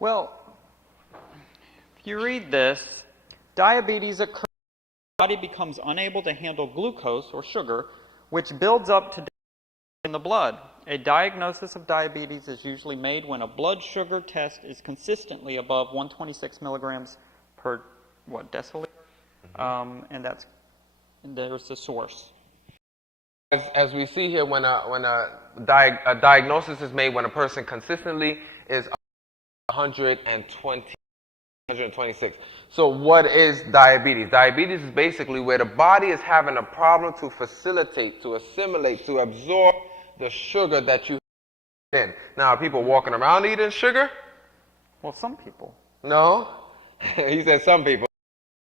Well, if you read this, diabetes occurs when the body becomes unable to handle glucose or sugar, which builds up to in the blood. A diagnosis of diabetes is usually made when a blood sugar test is consistently above 126 milligrams per deciliter, and there's the source. As we see here, when a diagnosis is made when a person consistently is 126. So what is diabetes? Diabetes is basically where the body is having a problem to facilitate, to assimilate, to absorb the sugar that you have in. Now, are people walking around eating sugar? Well, some people. No. He said some people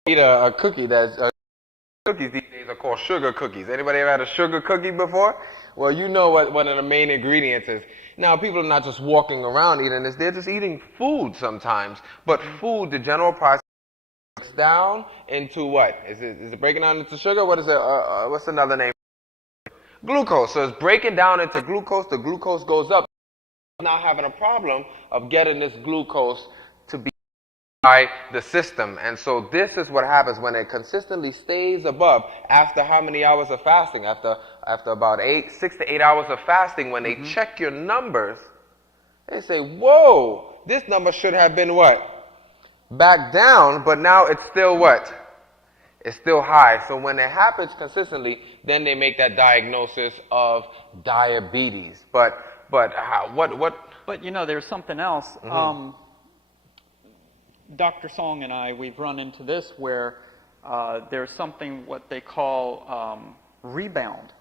eat a cookie that's... cookies these days are called sugar cookies. Anybody ever had a sugar cookie before? Well, you know what one of the main ingredients is. Now, people are not just walking around eating this. They're just eating food sometimes. But food, the general process, breaks down into what? Is it breaking down into sugar? What is it? What's another name? Glucose. So it's breaking down into glucose. The glucose goes up. Now having a problem of getting this glucose to be by the system. And so this is what happens when it consistently stays above after how many hours of fasting? After about 6 to 8 hours of fasting, when they check your numbers, they say, whoa, this number should have been what? Back down, but now it's still what? It's still high. So when it happens consistently, then they make that diagnosis of diabetes. But how, what? But you know, there's something else. Dr. Song and I, we've run into this where there's something what they call rebound.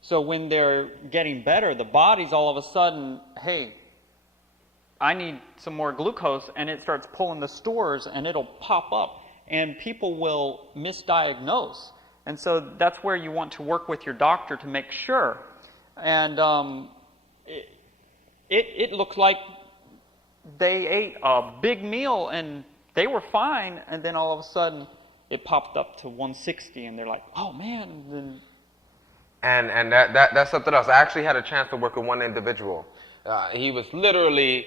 So when they're getting better, the body's all of a sudden, hey, I need some more glucose, and it starts pulling the stores, and it'll pop up, and people will misdiagnose. And so that's where you want to work with your doctor to make sure. And it looks like they ate a big meal and they were fine, and then all of a sudden it popped up to 160, and they're like, "Oh man!" And that's something else. I actually had a chance to work with one individual. He was literally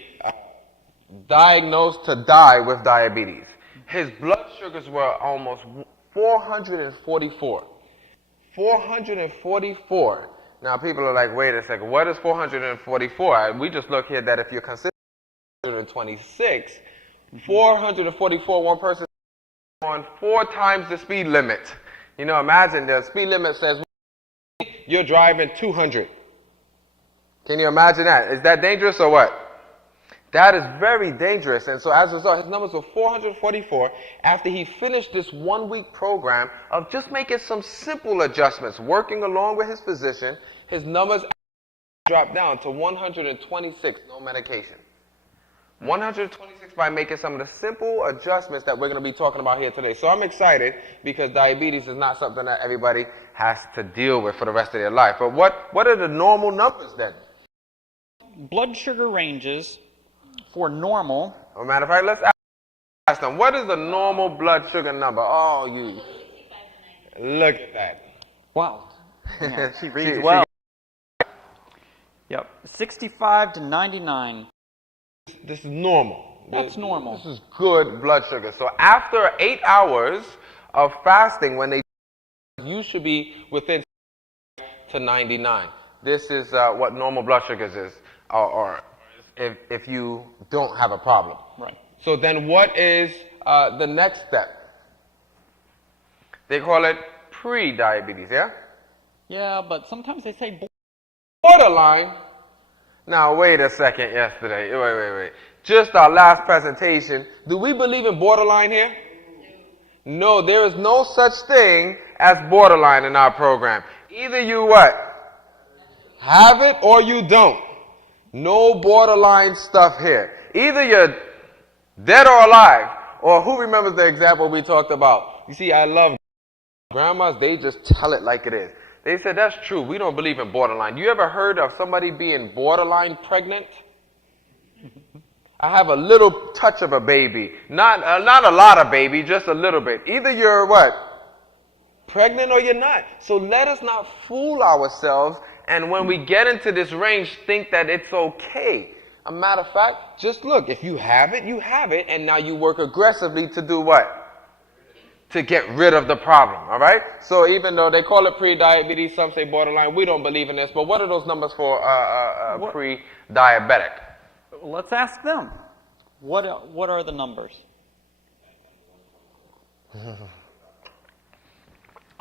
diagnosed to die with diabetes. His blood sugars were almost 444. 444. Now people are like, "Wait a second, what is 444?" We just look here that if you're consistent 126, 444, one person on 4 times the speed limit. You know, imagine the speed limit says you're driving 200. Can you imagine that? Is that dangerous or what? That is very dangerous. And so as a result, his numbers were 444 after he finished this 1-week program of just making some simple adjustments, working along with his physician. His numbers dropped down to 126, no medication. 126 by making some of the simple adjustments that we're going to be talking about here today. So I'm excited because diabetes is not something that everybody has to deal with for the rest of their life. But what are the normal numbers then? Blood sugar ranges for normal. As a matter of fact, let's ask them, what is the normal blood sugar number? Oh, you. Look at that. Wow. Yeah, she reads well. Yep. 65 to 99. This is normal. That's normal. This is good blood sugar. So after 8 hours of fasting, you should be within to 99. This is what normal blood sugars is, or if you don't have a problem. Right. So then what is the next step? They call it pre-diabetes, yeah? Yeah, but sometimes they say borderline. Now, wait a second yesterday. Wait. Just our last presentation. Do we believe in borderline here? No, there is no such thing as borderline in our program. Either you what? Have it or you don't. No borderline stuff here. Either you're dead or alive. Or who remembers the example we talked about? You see, I love grandmas. They just tell it like it is. They said, that's true. We don't believe in borderline. You ever heard of somebody being borderline pregnant? I have a little touch of a baby. Not a lot of baby, just a little bit. Either you're what? Pregnant or you're not. So let us not fool ourselves, and when we get into this range, think that it's okay. A matter of fact, just look, if you have it, you have it, and now you work aggressively to do what? To get rid of the problem, all right? So even though they call it pre-diabetes, some say borderline, we don't believe in this, but what are those numbers for pre-diabetic? Let's ask them. What are the numbers?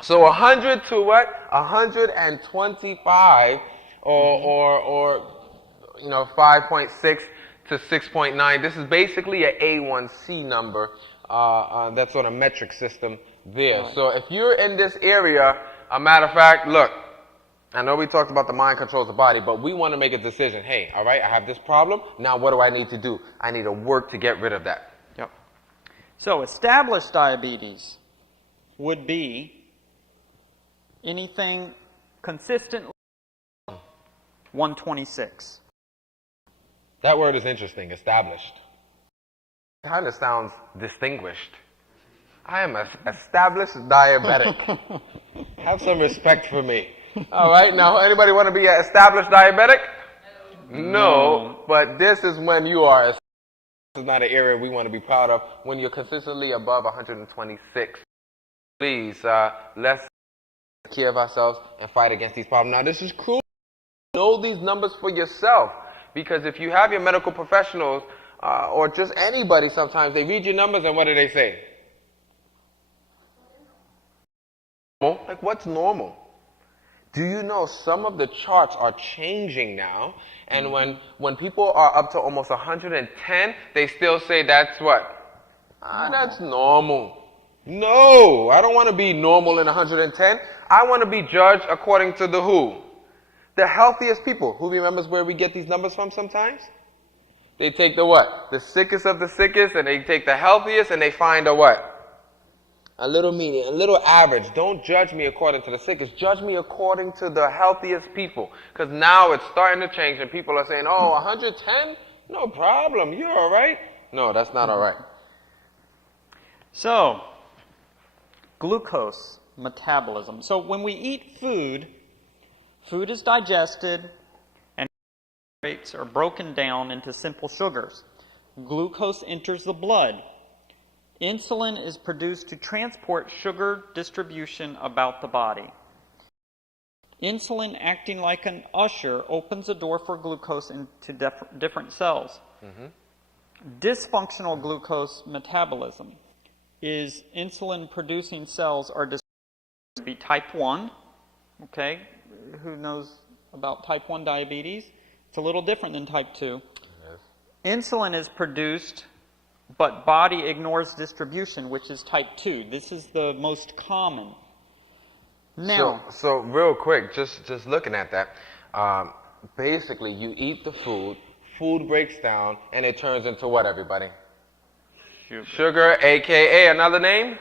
So 100 to what? 125 or 5.6 to 6.9. This is basically an A1C number. That's on a metric system there. Right. So if you're in this area, a matter of fact, look, I know we talked about the mind controls the body, but we want to make a decision. Hey, all right, I have this problem. Now what do I need to do? I need to work to get rid of that. Yep. So established diabetes would be anything consistent 126. That word is interesting, established. Kind of sounds distinguished. I am an established diabetic. Have some respect for me. All right, now anybody want to be an established diabetic? No, but this is when you are. This is not an area we want to be proud of. When you're consistently above 126, please, let's take care of ourselves and fight against these problems. Now, this is crucial. Know these numbers for yourself, because if you have your medical professionals or just anybody, sometimes they read your numbers and what do they say? Like, what's normal? Do you know some of the charts are changing now? And when people are up to almost 110, they still say that's what? That's normal. No, I don't want to be normal in 110. I want to be judged according to the who? The healthiest people. Who remembers where we get these numbers from sometimes? They take the what? The sickest of the sickest, and they take the healthiest, and they find a what? A little median, a little average. Don't judge me according to the sickest. Judge me according to the healthiest people. Because now it's starting to change, and people are saying, oh, 110? No problem. You're all right. No, that's not all right. So, glucose metabolism. So when we eat food, food is digested and rates are broken down into simple sugars. Glucose enters the blood. Insulin is produced to transport sugar distribution about the body. Insulin, acting like an usher, opens the door for glucose into different cells. Dysfunctional glucose metabolism is insulin-producing cells are to be type 1. Okay, who knows about type 1 diabetes? It's a little different than type 2. Yes. Insulin is produced, but body ignores distribution, which is type 2. This is the most common. Now, so real quick, just looking at that, basically you eat the food, food breaks down, and it turns into what, everybody? Sugar, aka another name?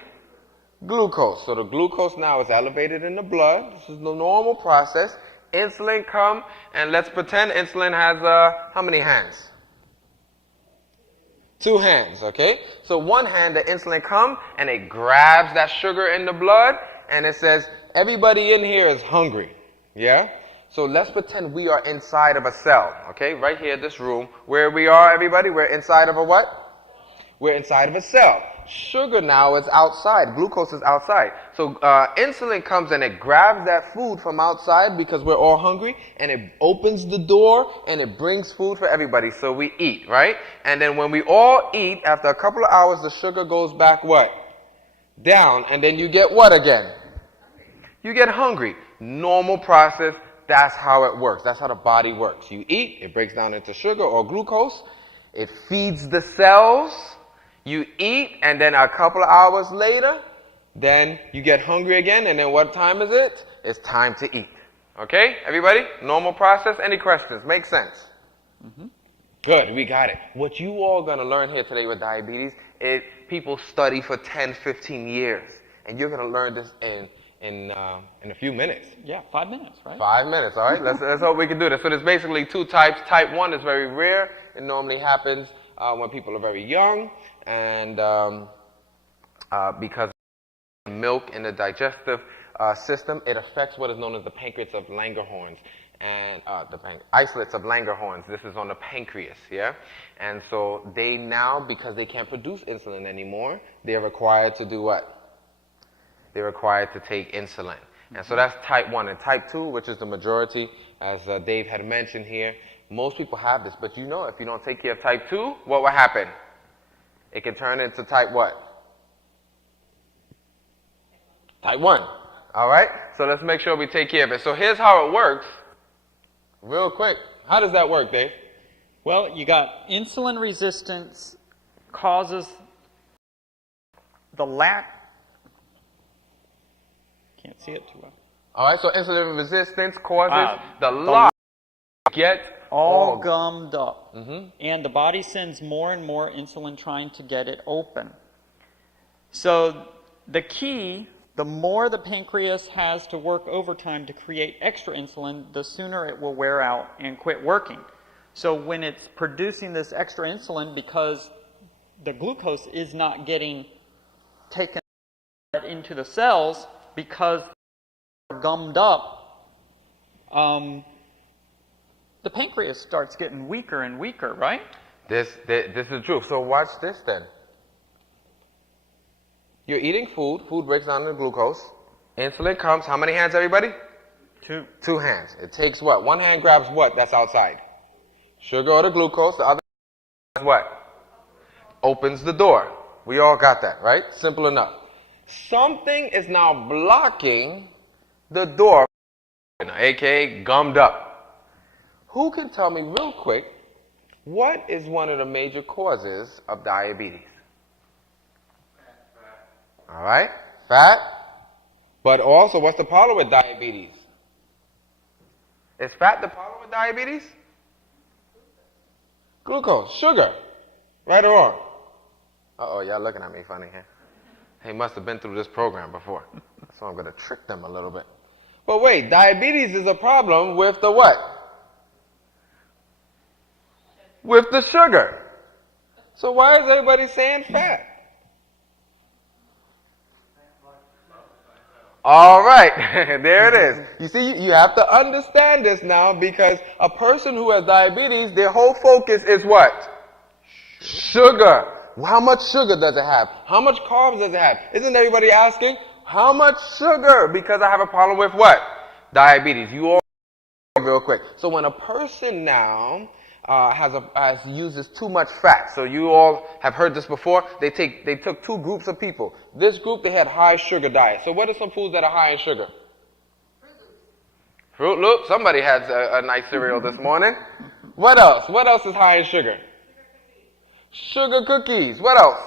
Glucose. So the glucose now is elevated in the blood. This is the normal process. Insulin come, and let's pretend insulin has how many hands? 2 hands, okay? So one hand, the insulin come, and it grabs that sugar in the blood, and it says, everybody in here is hungry, yeah? So let's pretend we are inside of a cell, okay? Right here, this room, where we are, everybody, we're inside of a what? We're inside of a cell. Sugar now is outside. Glucose is outside. So insulin comes and it grabs that food from outside because we're all hungry, and it opens the door and it brings food for everybody. So we eat, right? And then when we all eat, after a couple of hours, the sugar goes back what? Down. And then you get what again? You get hungry. Normal process. That's how it works. That's how the body works. You eat, it breaks down into sugar or glucose. It feeds the cells. You eat, and then a couple of hours later, then you get hungry again, and then what time is it? It's time to eat. Okay, everybody? Normal process. Any questions? Make sense? Good, we got it. What you all going to learn here today with diabetes is people study for 10, 15 years, and you're going to learn this in a few minutes. yeah, 5 minutes, right? 5 minutes, all right? Let's hope we can do this. So there's basically 2 types. Type 1 is very rare. It normally happens when people are very young, and because milk in the digestive system, it affects what is known as the pancreas of Langerhans. and isolates of Langerhans. This is on the pancreas, yeah? And so they now, because they can't produce insulin anymore, they're required to do what? They're required to take insulin. And so that's type 1. And type 2, which is the majority, as Dave had mentioned here, most people have this. But you know, if you don't take care of type 2, what will happen? It can turn into type what? Type 1. All right? So let's make sure we take care of it. So here's how it works. Real quick. How does that work, Dave? Well, you got insulin resistance causes the lack. Can't see it too well. All right, so insulin resistance causes the lung to get all gummed up. And the body sends more and more insulin trying to get it open. So the key, the more the pancreas has to work overtime to create extra insulin, the sooner it will wear out and quit working. So when it's producing this extra insulin, because the glucose is not getting taken into the cells because they're gummed up, the pancreas starts getting weaker and weaker, right? This is the truth. So watch this then. You're eating food. Food breaks down into glucose. Insulin comes. How many hands, everybody? 2. 2 hands. It takes what? One hand grabs what? That's outside. Sugar or the glucose. The other hand what? Opens the door. We all got that, right? Simple enough. Something is now blocking the door, aka gummed up. Who can tell me real quick, what is one of the major causes of diabetes? All right, fat. But also, what's the problem with diabetes? Is fat the problem with diabetes? Glucose, sugar. Right or wrong? Uh-oh, y'all looking at me funny here. He must have been through this program before. So I'm going to trick them a little bit. But wait, diabetes is a problem with the what? With the sugar. So why is everybody saying fat? All right, there it is. You see, you have to understand this now, because a person who has diabetes, their whole focus is what? Sugar. How much sugar does it have? How much carbs does it have? Isn't everybody asking, how much sugar? Because I have a problem with what? Diabetes. You all real quick. So when a person now uses too much fat. So you all have heard this before. They took 2 groups of people. This group, they had high sugar diet. So what are some foods that are high in sugar? Fruit Loops. Somebody had a nice cereal this morning. What else? What else is high in sugar? Sugar cookies. What else?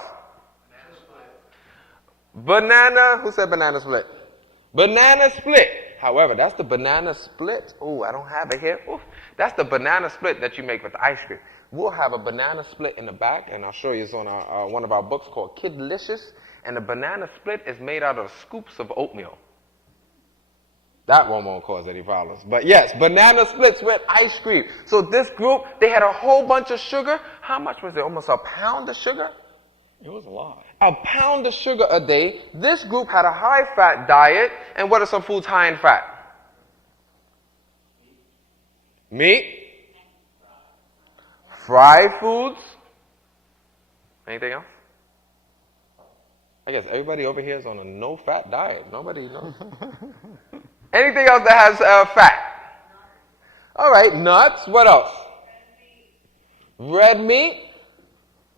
Banana. Who said banana split? Banana split. However, that's the banana split. Oh, I don't have it here. Ooh. That's the banana split that you make with ice cream. We'll have a banana split in the back, and I'll show you. It's on one of our books called Kidlicious. And the banana split is made out of scoops of oatmeal. That one won't cause any problems. But yes, banana splits with ice cream. So this group, they had a whole bunch of sugar. How much was it? Almost a pound of sugar? It was a lot. A pound of sugar a day. This group had a high-fat diet. And what are some foods high in fat? Meat. Fried foods. Anything else? I guess everybody over here is on a no-fat diet. Nobody knows. Anything else that has fat? All right, nuts. What else? Red meat.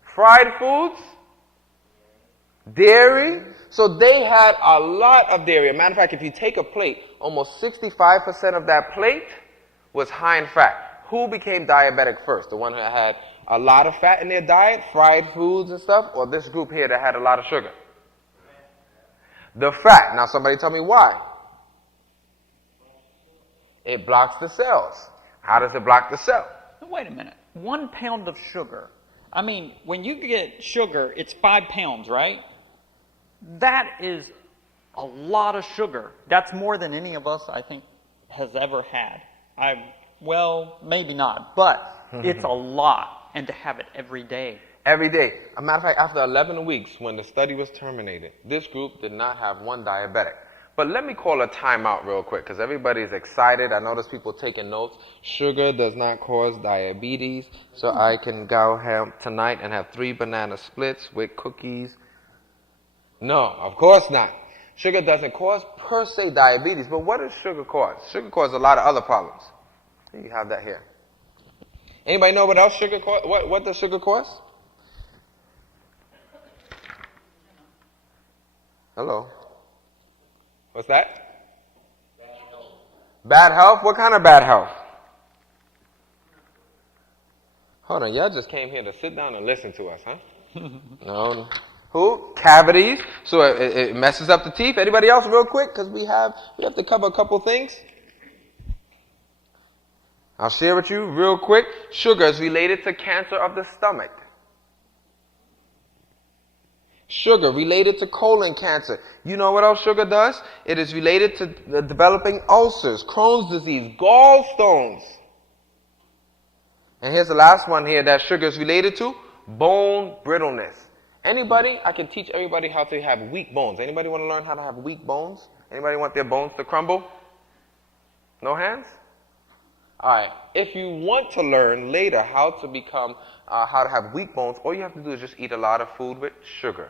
Fried foods. Dairy. So they had a lot of dairy. As a matter of fact, if you take a plate, almost 65% of that plate was high in fat. Who became diabetic first? The one who had a lot of fat in their diet, fried foods and stuff, or this group here that had a lot of sugar? The fat. Now somebody tell me why. It blocks the cells. How does it block the cell? Wait a minute. 1 pound of sugar. I mean, when you get sugar, it's 5 pounds, right? That is a lot of sugar. That's more than any of us, I think, has ever had. Well, maybe not, but it's a lot. And to have it every day. Every day. As a matter of fact, after 11 weeks, when the study was terminated, this group did not have one diabetic. But let me call a timeout real quick because everybody's excited. I notice people taking notes. Sugar does not cause diabetes, so I can go home tonight and have 3 banana splits with cookies. No, of course not. Sugar doesn't cause per se diabetes, but what does sugar cause? Sugar causes a lot of other problems. You have that here. Anybody know what else sugar cause? What does sugar cause? Hello. What's that? Bad health? What kind of bad health? Hold on, y'all just came here to sit down and listen to us, huh? No. Who? Cavities. So it messes up the teeth. Anybody else real quick? Because we have to cover a couple things. I'll share with you real quick. Sugar is related to cancer of the stomach. Sugar related to colon cancer. You know what else sugar does? It is related to developing ulcers, Crohn's disease, gallstones. And here's the last one here that sugar is related to: bone brittleness. Anybody? I can teach everybody how to have weak bones. Anybody want to learn how to have weak bones? Anybody want their bones to crumble? No hands? All right. If you want to learn later how to have weak bones, all you have to do is just eat a lot of food with sugar.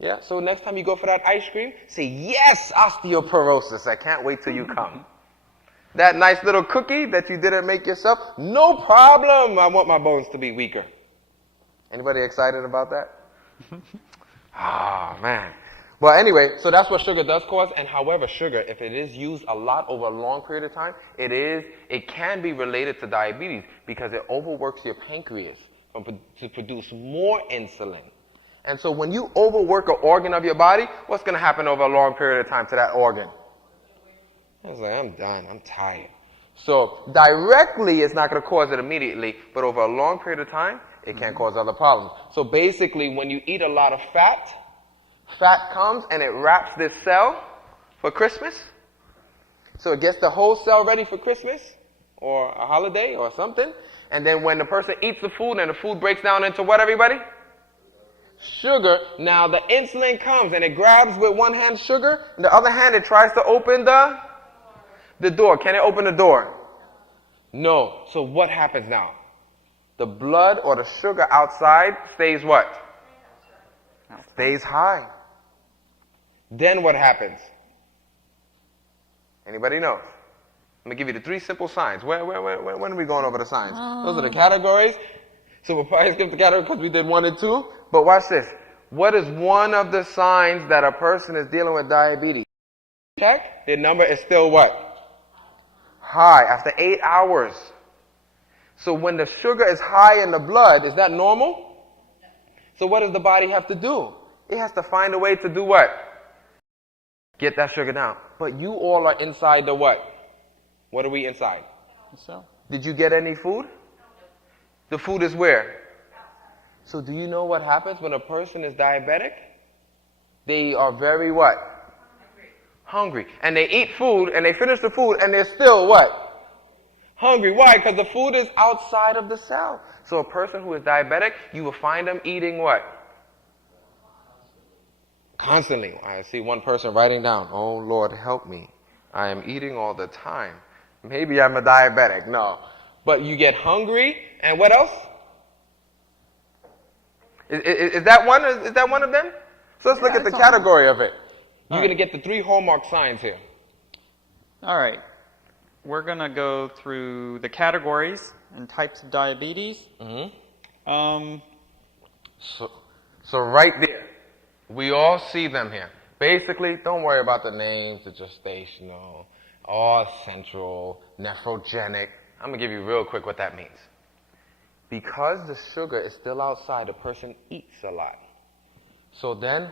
Yeah, so next time you go for that ice cream, say, yes, osteoporosis. I can't wait till you come. That nice little cookie that you didn't make yourself, no problem. I want my bones to be weaker. Anybody excited about that? Man. Well, anyway, so that's what sugar does cause. And however, sugar, if it is used a lot over a long period of time, it can be related to diabetes because it overworks your pancreas to produce more insulin. And so when you overwork an organ of your body, what's going to happen over a long period of time to that organ? I was like, I'm done. I'm tired. So directly, it's not going to cause it immediately, but over a long period of time, it can cause other problems. So basically, when you eat a lot of fat comes and it wraps this cell for Christmas. So it gets the whole cell ready for Christmas or a holiday or something. And then when the person eats the food and the food breaks down into what, everybody? Sugar. Now the insulin comes and it grabs with one hand sugar, and the other hand it tries to open the door. Can it open the door? No. So what happens now? The blood or the sugar outside stays what? Stays high. Then what happens? Anybody knows? I'm going to give you the 3 simple signs. When are we going over the signs? Those are the categories. So we'll probably skip the category because we did 1 and 2. But watch this. What is one of the signs that a person is dealing with diabetes? Check. Their number is still what? High after 8 hours. So when the sugar is high in the blood, is that normal? So what does the body have to do? It has to find a way to do what? Get that sugar down. But you all are inside the what? What are we inside? So? Did you get any food? The food is where? So do you know what happens when a person is diabetic? They are very what? Hungry. And they eat food and they finish the food and they're still what? Hungry. Why? Because the food is outside of the cell. So a person who is diabetic, you will find them eating what? Constantly. I see one person writing down, oh Lord, help me. I am eating all the time. Maybe I'm a diabetic. No. But you get hungry, and what else? Is that one? Is that one of them? So let's look at the category of it. You're going to get the 3 hallmark signs here. All right. We're going to go through the categories and types of diabetes. Mm-hmm. So right there, we all see them here. Basically, don't worry about the names, the gestational, all central, nephrogenic. I'm going to give you real quick what that means. Because the sugar is still outside, the person eats a lot. So then,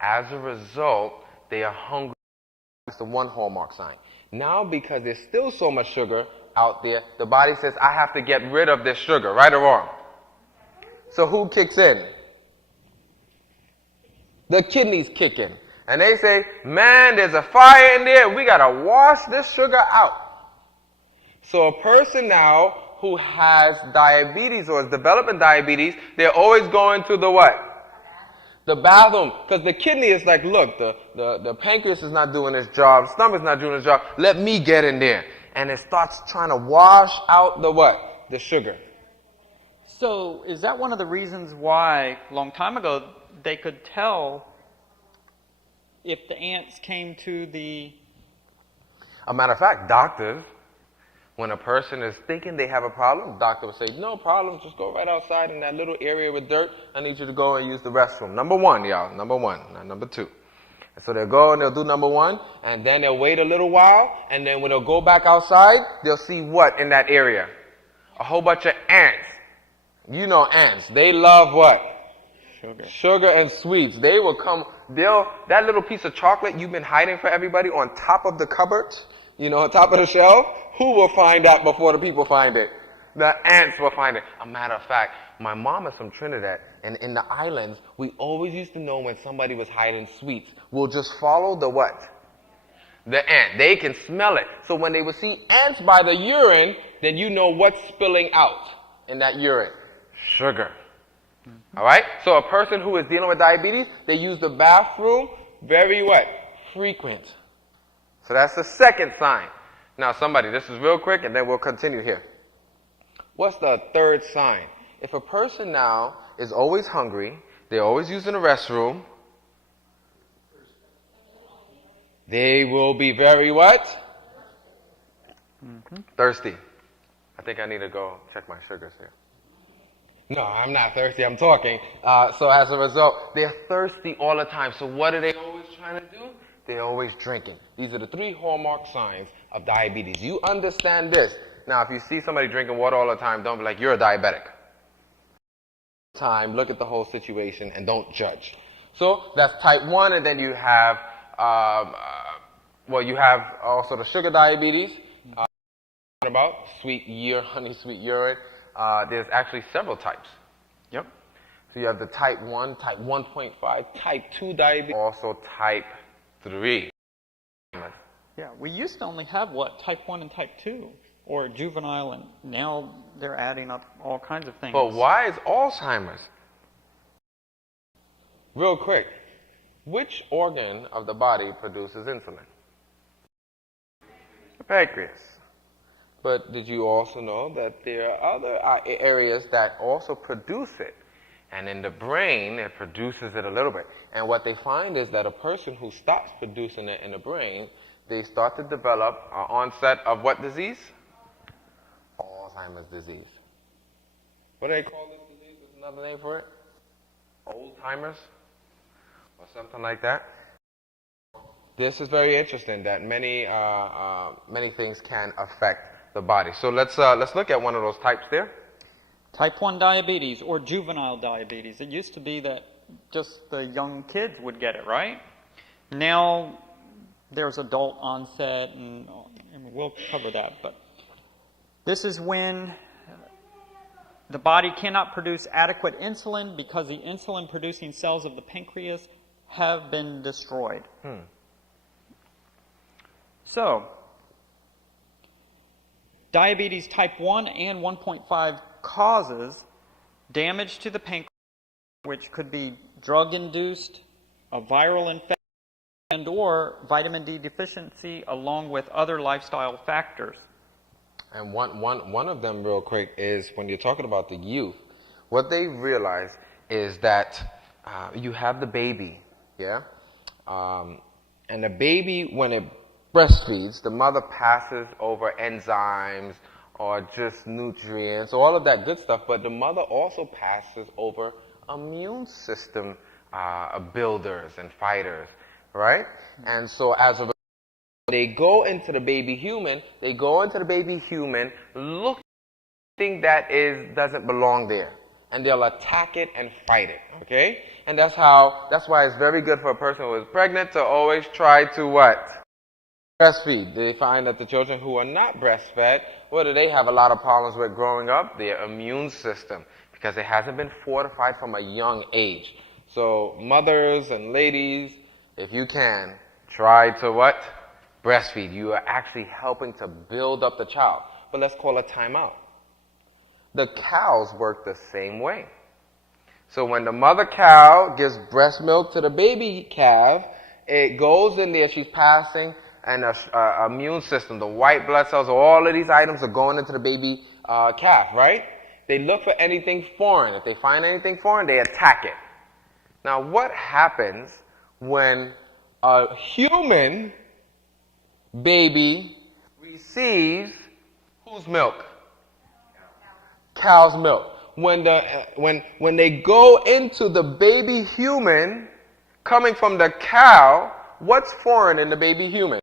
as a result, they are hungry. That's the 1 hallmark sign. Now, because there's still so much sugar out there, the body says, I have to get rid of this sugar, right or wrong? So who kicks in? The kidneys kick in. And they say, man, there's a fire in there. We got to wash this sugar out. So a person now who has diabetes or is developing diabetes, they're always going to the what? The bathroom, because the kidney is like, look, the pancreas is not doing its job, stomach's not doing its job, let me get in there. And it starts trying to wash out the what? The sugar. So is that one of the reasons why, a long time ago, they could tell if the ants came to the... A matter of fact, doctors, when a person is thinking they have a problem, doctor will say, no problem, just go right outside in that little area with dirt. I need you to go and use the restroom. Number one, y'all, number one, not number two. And so they'll go and they'll do number one, and then they'll wait a little while, and then when they'll go back outside, they'll see what in that area? A whole bunch of ants. You know ants. They love what? Sugar. Sugar and sweets. They will come, that little piece of chocolate you've been hiding for everybody on top of the cupboard, you know, on top of the shelf, who will find that before the people find it? The ants will find it. A matter of fact, my mom is from Trinidad, and in the islands, we always used to know when somebody was hiding sweets. We'll just follow the what? The ant. They can smell it. So when they would see ants by the urine, then you know what's spilling out in that urine. Sugar. All right? So a person who is dealing with diabetes, they use the bathroom very what? Frequent. So that's the second sign. Now somebody, this is real quick and then we'll continue here. What's the third sign? If a person now is always hungry, they're always using the restroom, they will be very what? Thirsty. I think I need to go check my sugars here. No, I'm not thirsty. I'm talking. So as a result, they're thirsty all the time. So what are they always trying to do? They're always drinking. These are the 3 hallmark signs of diabetes. You understand this. Now, if you see somebody drinking water all the time, don't be like, you're a diabetic. Look at the whole situation and don't judge. So that's type 1, and then you have, you have also the sugar diabetes. About honey sweet urine. There's actually several types. Yep. So you have the type 1, type 1.5, type 2 diabetes, also type 3. Yeah, we used to only have, type 1 and type 2, or juvenile, and now they're adding up all kinds of things. But why is Alzheimer's? Real quick, which organ of the body produces insulin? The pancreas. But did you also know that there are other areas that also produce it? And in the brain, it produces it a little bit. And what they find is that a person who stops producing it in the brain, they start to develop an onset of what disease? Alzheimer's disease. What do they call this disease? There's another name for it? Old-timers? Or something like that. This is very interesting that many things can affect the body. So let's look at one of those types there. Type 1 diabetes or juvenile diabetes. It used to be that just the young kids would get it, right? Now there's adult onset, and we'll cover that. But this is when the body cannot produce adequate insulin because the insulin-producing cells of the pancreas have been destroyed. So, diabetes type 1 and 1.5 causes damage to the pancreas, which could be drug-induced, a viral infection, and or vitamin D deficiency, along with other lifestyle factors. And one of them, real quick, is when you're talking about the youth, what they realize is that you have the baby, yeah? And the baby, when it breastfeeds, the mother passes over enzymes or just nutrients, all of that good stuff, but the mother also passes over immune system builders and fighters, right? And so as a they go into the baby human looking that doesn't belong there. And they'll attack it and fight it, okay? And that's why it's very good for a person who is pregnant to always try to what? Breastfeed. They find that the children who are not breastfed, what do they have a lot of problems with growing up? Their immune system, because it hasn't been fortified from a young age. So mothers and ladies, if you can, try to what? Breastfeed. You are actually helping to build up the child. But let's call a timeout. The cows work the same way. So when the mother cow gives breast milk to the baby calf, it goes in there, she's passing an immune system. The white blood cells, all of these items are going into the baby calf, right? They look for anything foreign. If they find anything foreign, they attack it. Now, what happens when a human baby receives whose milk? Cow's milk. When they go into the baby human coming from the cow, what's foreign in the baby human?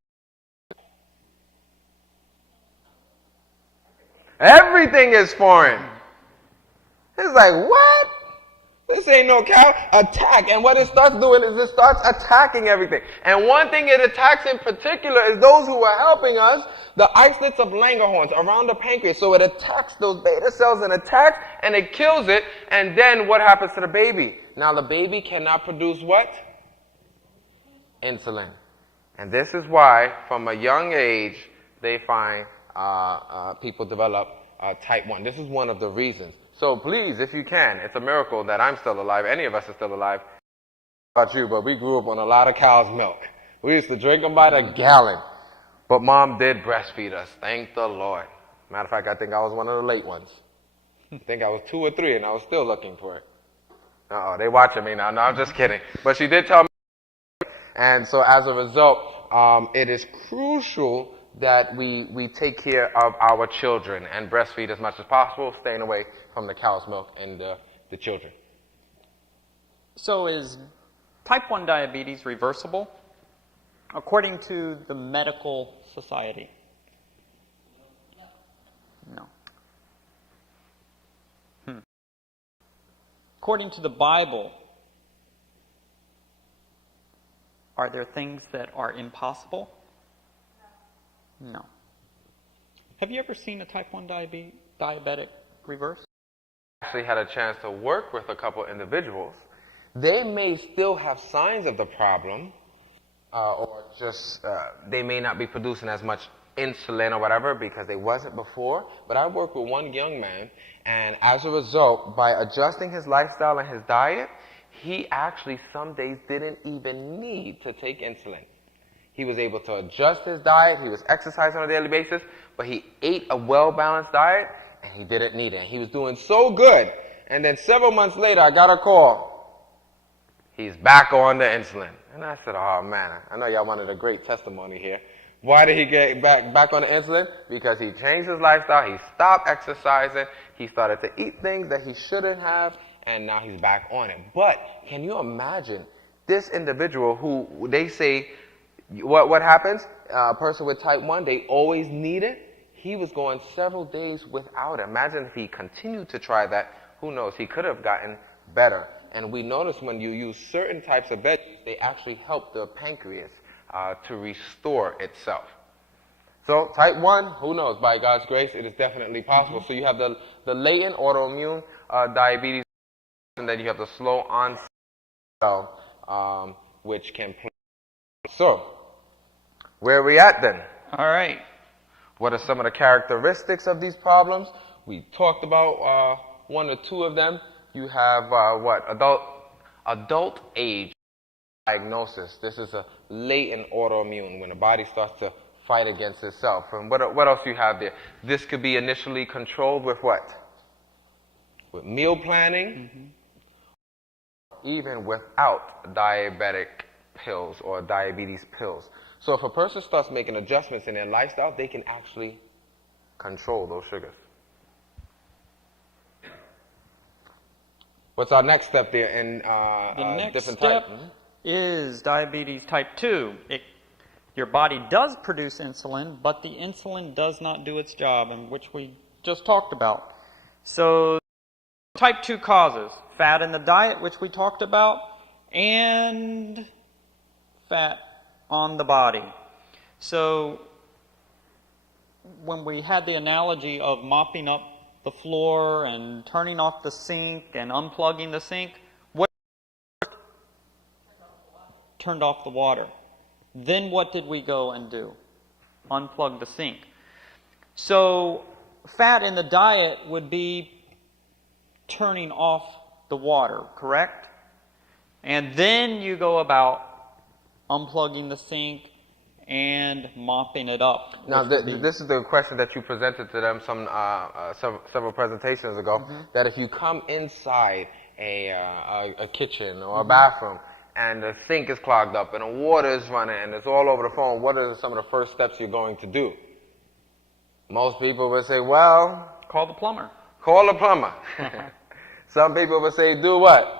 Everything is foreign. It's like, what? This ain't no cow. Attack. And what it starts doing is it starts attacking everything. And one thing it attacks in particular is those who are helping us, the islets of Langerhans around the pancreas. So it attacks those beta cells and attacks and it kills it. And then what happens to the baby? Now the baby cannot produce what? Insulin. And this is why from a young age they find people develop type 1. This is one of the reasons. So please, if you can, it's a miracle that I'm still alive. Any of us are still alive. About you, but we grew up on a lot of cow's milk. We used to drink them by the gallon. But Mom did breastfeed us. Thank the Lord. Matter of fact, I think I was one of the late ones. I think I was 2 or 3 and I was still looking for it. Uh-oh, they watching me now. No, I'm just kidding. But she did tell me. And so as a result, it is crucial that we take care of our children and breastfeed as much as possible, staying away from the cow's milk and the children. So is type 1 diabetes reversible? According to the medical society? No. According to the Bible, are there things that are impossible? No. Have you ever seen a type 1 diabetic reverse? I actually had a chance to work with a couple individuals. They may still have signs of the problem, or just they may not be producing as much insulin or whatever because they wasn't before. But I worked with one young man, and as a result, by adjusting his lifestyle and his diet, he actually some days didn't even need to take insulin. He was able to adjust his diet. He was exercising on a daily basis, but he ate a well-balanced diet, and he didn't need it. He was doing so good. And then several months later, I got a call. He's back on the insulin. And I said, oh, man, I know y'all wanted a great testimony here. Why did he get back on the insulin? Because he changed his lifestyle. He stopped exercising. He started to eat things that he shouldn't have, and now he's back on it. But can you imagine this individual who they say, what happens? A person with type 1, they always need it. He was going several days without it. Imagine if he continued to try that. Who knows? He could have gotten better. And we notice when you use certain types of veggies, they actually help the pancreas to restore itself. So type 1, who knows? By God's grace, it is definitely possible. So you have the latent autoimmune diabetes, and then you have the slow onset, which can play. So, where are we at then? All right. What are some of the characteristics of these problems? We talked about 1 or 2 of them. You have adult age diagnosis. This is a latent autoimmune, when the body starts to fight against itself. And what else do you have there? This could be initially controlled with what? With meal planning, even without diabetic pills or diabetes pills. So if a person starts making adjustments in their lifestyle, they can actually control those sugars. What's our next step there in The next different step types? is diabetes type 2. Your body does produce insulin, but the insulin does not do its job, and which we just talked about. So type 2 causes fat in the diet, which we talked about, and fat on the body. So when we had the analogy of mopping up the floor and turning off the sink and unplugging the sink, what turned off the water? Then what did we go and do? Unplug the sink. So fat in the diet would be turning off the water, correct? And then you go about unplugging the sink and mopping it up. Now, this is the question that you presented to them several presentations ago, that if you come inside a kitchen or a bathroom and the sink is clogged up and the water is running and it's all over the phone, what are some of the first steps you're going to do? Most people would say, well, Call the plumber. call a plumber. Some people would say, do what?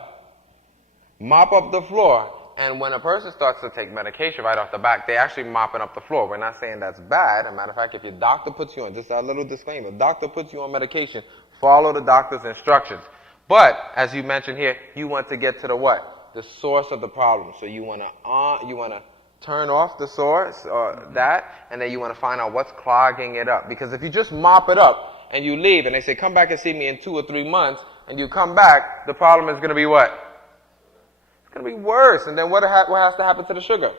Mop up the floor. And when a person starts to take medication right off the bat, they're actually mopping up the floor. We're not saying that's bad. As a matter of fact, if your doctor puts you on, just a little disclaimer, doctor puts you on medication, follow the doctor's instructions. But, as you mentioned here, you want to get to the what? The source of the problem. So you want to turn off the source, or that, and then you want to find out what's clogging it up. Because if you just mop it up and you leave and they say, come back and see me in 2 or 3 months, and you come back, the problem is going to be what? It's going to be worse. And then what has to happen to the sugar?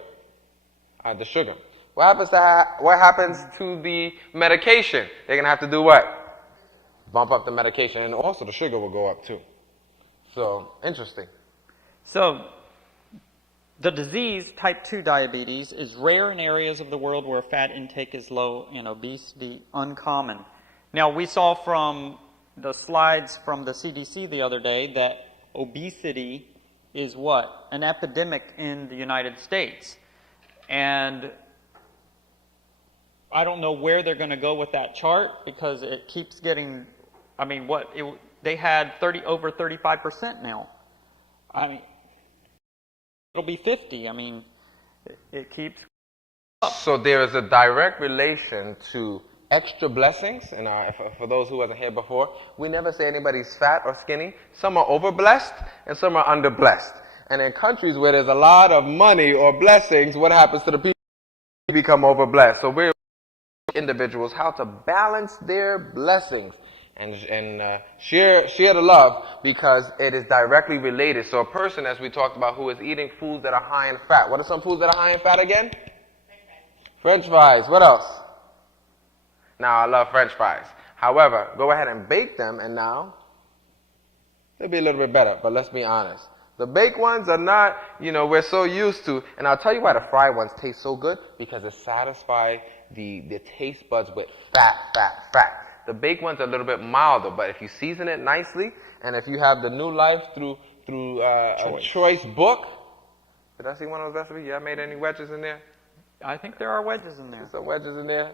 The sugar. What happens to the medication? They're going to have to do what? Bump up the medication. And also the sugar will go up too. So, interesting. So, the disease, type 2 diabetes, is rare in areas of the world where fat intake is low and obesity uncommon. Now, we saw from the slides from the CDC the other day that obesity is what? An epidemic in the United States. And I don't know where they're going to go with that chart because it keeps getting, I mean, they had over 35% now. I mean, it'll be 50. I mean, it keeps up. So there is a direct relation to extra blessings. And for those who wasn't here before, we never say anybody's fat or skinny. Some are over-blessed and some are under-blessed. And in countries where there's a lot of money or blessings, what happens to the people who become over-blessed? So we're individuals how to balance their blessings and share the love, because it is directly related. So a person, as we talked about, who is eating foods that are high in fat. What are some foods that are high in fat again? French fries. What else? Now, I love French fries. However, go ahead and bake them, and now they'll be a little bit better. But let's be honest. The baked ones are not, we're so used to. And I'll tell you why the fried ones taste so good, because it satisfies the taste buds with fat. The baked ones are a little bit milder, but if you season it nicely, and if you have the New Life through a Choice book. Did I see one of those recipes? Y'all made any wedges in there? I think there are wedges in there. There's some wedges in there.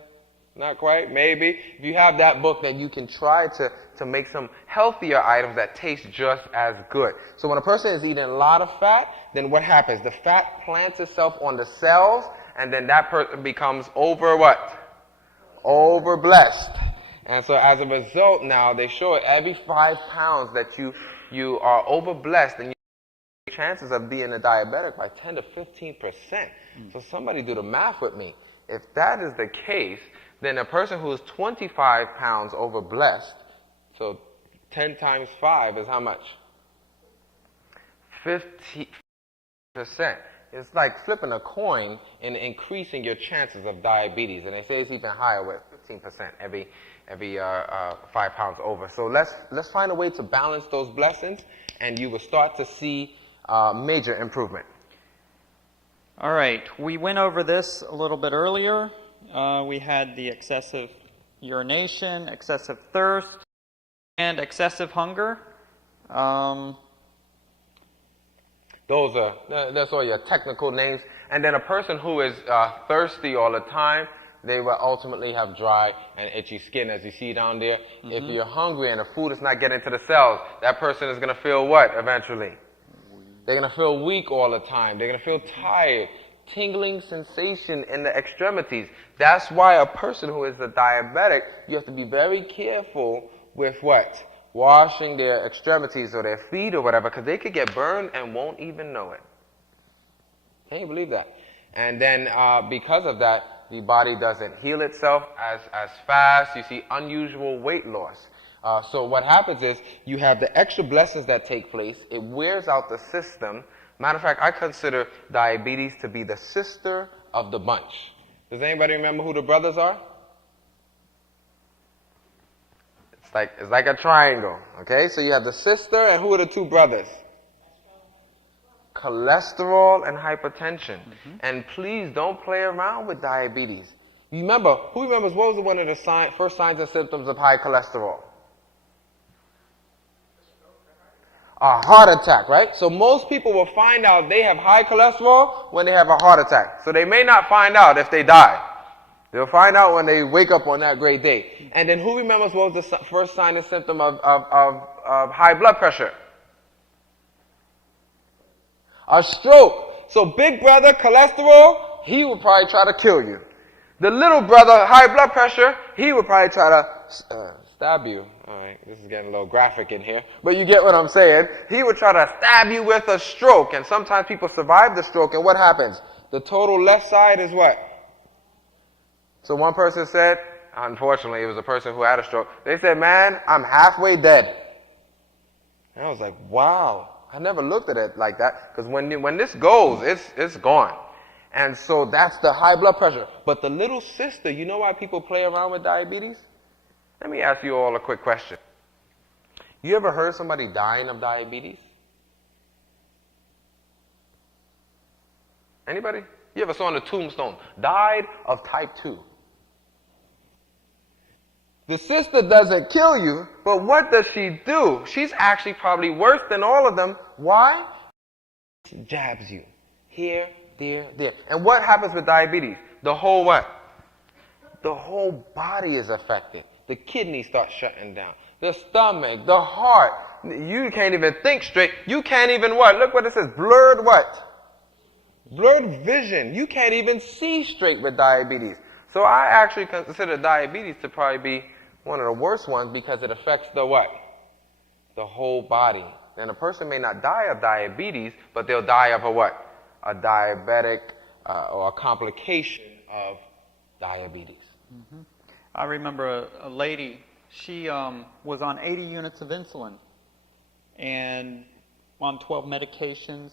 Not quite, maybe. If you have that book, then you can try to make some healthier items that taste just as good. So when a person is eating a lot of fat, then what happens? The fat plants itself on the cells, and then that person becomes over-blessed. And so as a result now, they show it every 5 pounds that you are over-blessed, and your chances of being a diabetic by 10 to 15%. So somebody do the math with me. If that is the case, then a person who is 25 pounds over-blessed, so 10 times 5 is how much? 50%. It's like flipping a coin and increasing your chances of diabetes. And they say it's even higher with 15% every 5 pounds over. So let's find a way to balance those blessings, and you will start to see major improvement. All right, we went over this a little bit earlier. We had the excessive urination, excessive thirst, and excessive hunger. That's all your technical names. And then a person who is thirsty all the time, they will ultimately have dry and itchy skin, as you see down there. Mm-hmm. If you're hungry and the food is not getting to the cells, that person is going to feel what eventually? They're going to feel weak all the time. They're going to feel tired. Tingling sensation in the extremities. That's why a person who is a diabetic, you have to be very careful with what? Washing their extremities or their feet or whatever, because they could get burned and won't even know it. Can you believe that? And then because of that, the body doesn't heal itself as fast. You see unusual weight loss. So what happens is you have the extra blessings that take place. It wears out the system. Matter of fact, I consider diabetes to be the sister of the bunch. Does anybody remember who the brothers are? It's like a triangle, okay? So you have the sister, and who are the two brothers? Cholesterol and hypertension. And please don't play around with diabetes. Who remembers what was one of the first signs and symptoms of high cholesterol? A heart attack, right? So most people will find out they have high cholesterol when they have a heart attack. So they may not find out if they die. They'll find out when they wake up on that great day. And then who remembers what was the first sign and symptom of high blood pressure? A stroke. So big brother, cholesterol, he would probably try to kill you. The little brother, high blood pressure, he would probably try to stab you. All right, this is getting a little graphic in here, but you get what I'm saying. He would try to stab you with a stroke, and sometimes people survive the stroke, and what happens? The total left side is what? So one person said, unfortunately, it was a person who had a stroke. They said, man, I'm halfway dead. And I was like, wow. I never looked at it like that, because when this goes, it's gone. And so that's the high blood pressure. But the little sister, you know why people play around with diabetes? Let me ask you all a quick question. You ever heard somebody dying of diabetes? Anybody? You ever saw on the tombstone, died of type 2? The sister doesn't kill you, but what does she do? She's actually probably worse than all of them. Why? She jabs you. Here, there, there. And what happens with diabetes? The whole what? The whole body is affected. The kidneys start shutting down. The stomach, the heart. You can't even think straight. You can't even what? Look what it says. Blurred what? Blurred vision. You can't even see straight with diabetes. So I actually consider diabetes to probably be one of the worst ones because it affects the what? The whole body. And a person may not die of diabetes, but they'll die of a what? A diabetic or a complication of diabetes. Mm-hmm. I remember a lady, she was on 80 units of insulin and on 12 medications.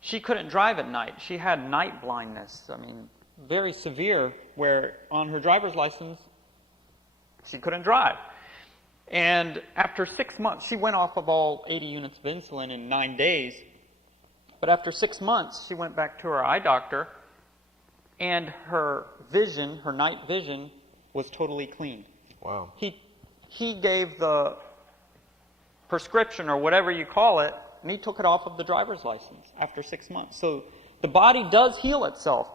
She couldn't drive at night. She had night blindness. I mean, very severe, where on her driver's license, she couldn't drive. And after 6 months, she went off of all 80 units of insulin in 9 days. But after 6 months, she went back to her eye doctor, and her vision, her night vision, was totally clean. Wow. He gave the prescription, or whatever you call it, and he took it off of the driver's license after 6 months. So the body does heal itself.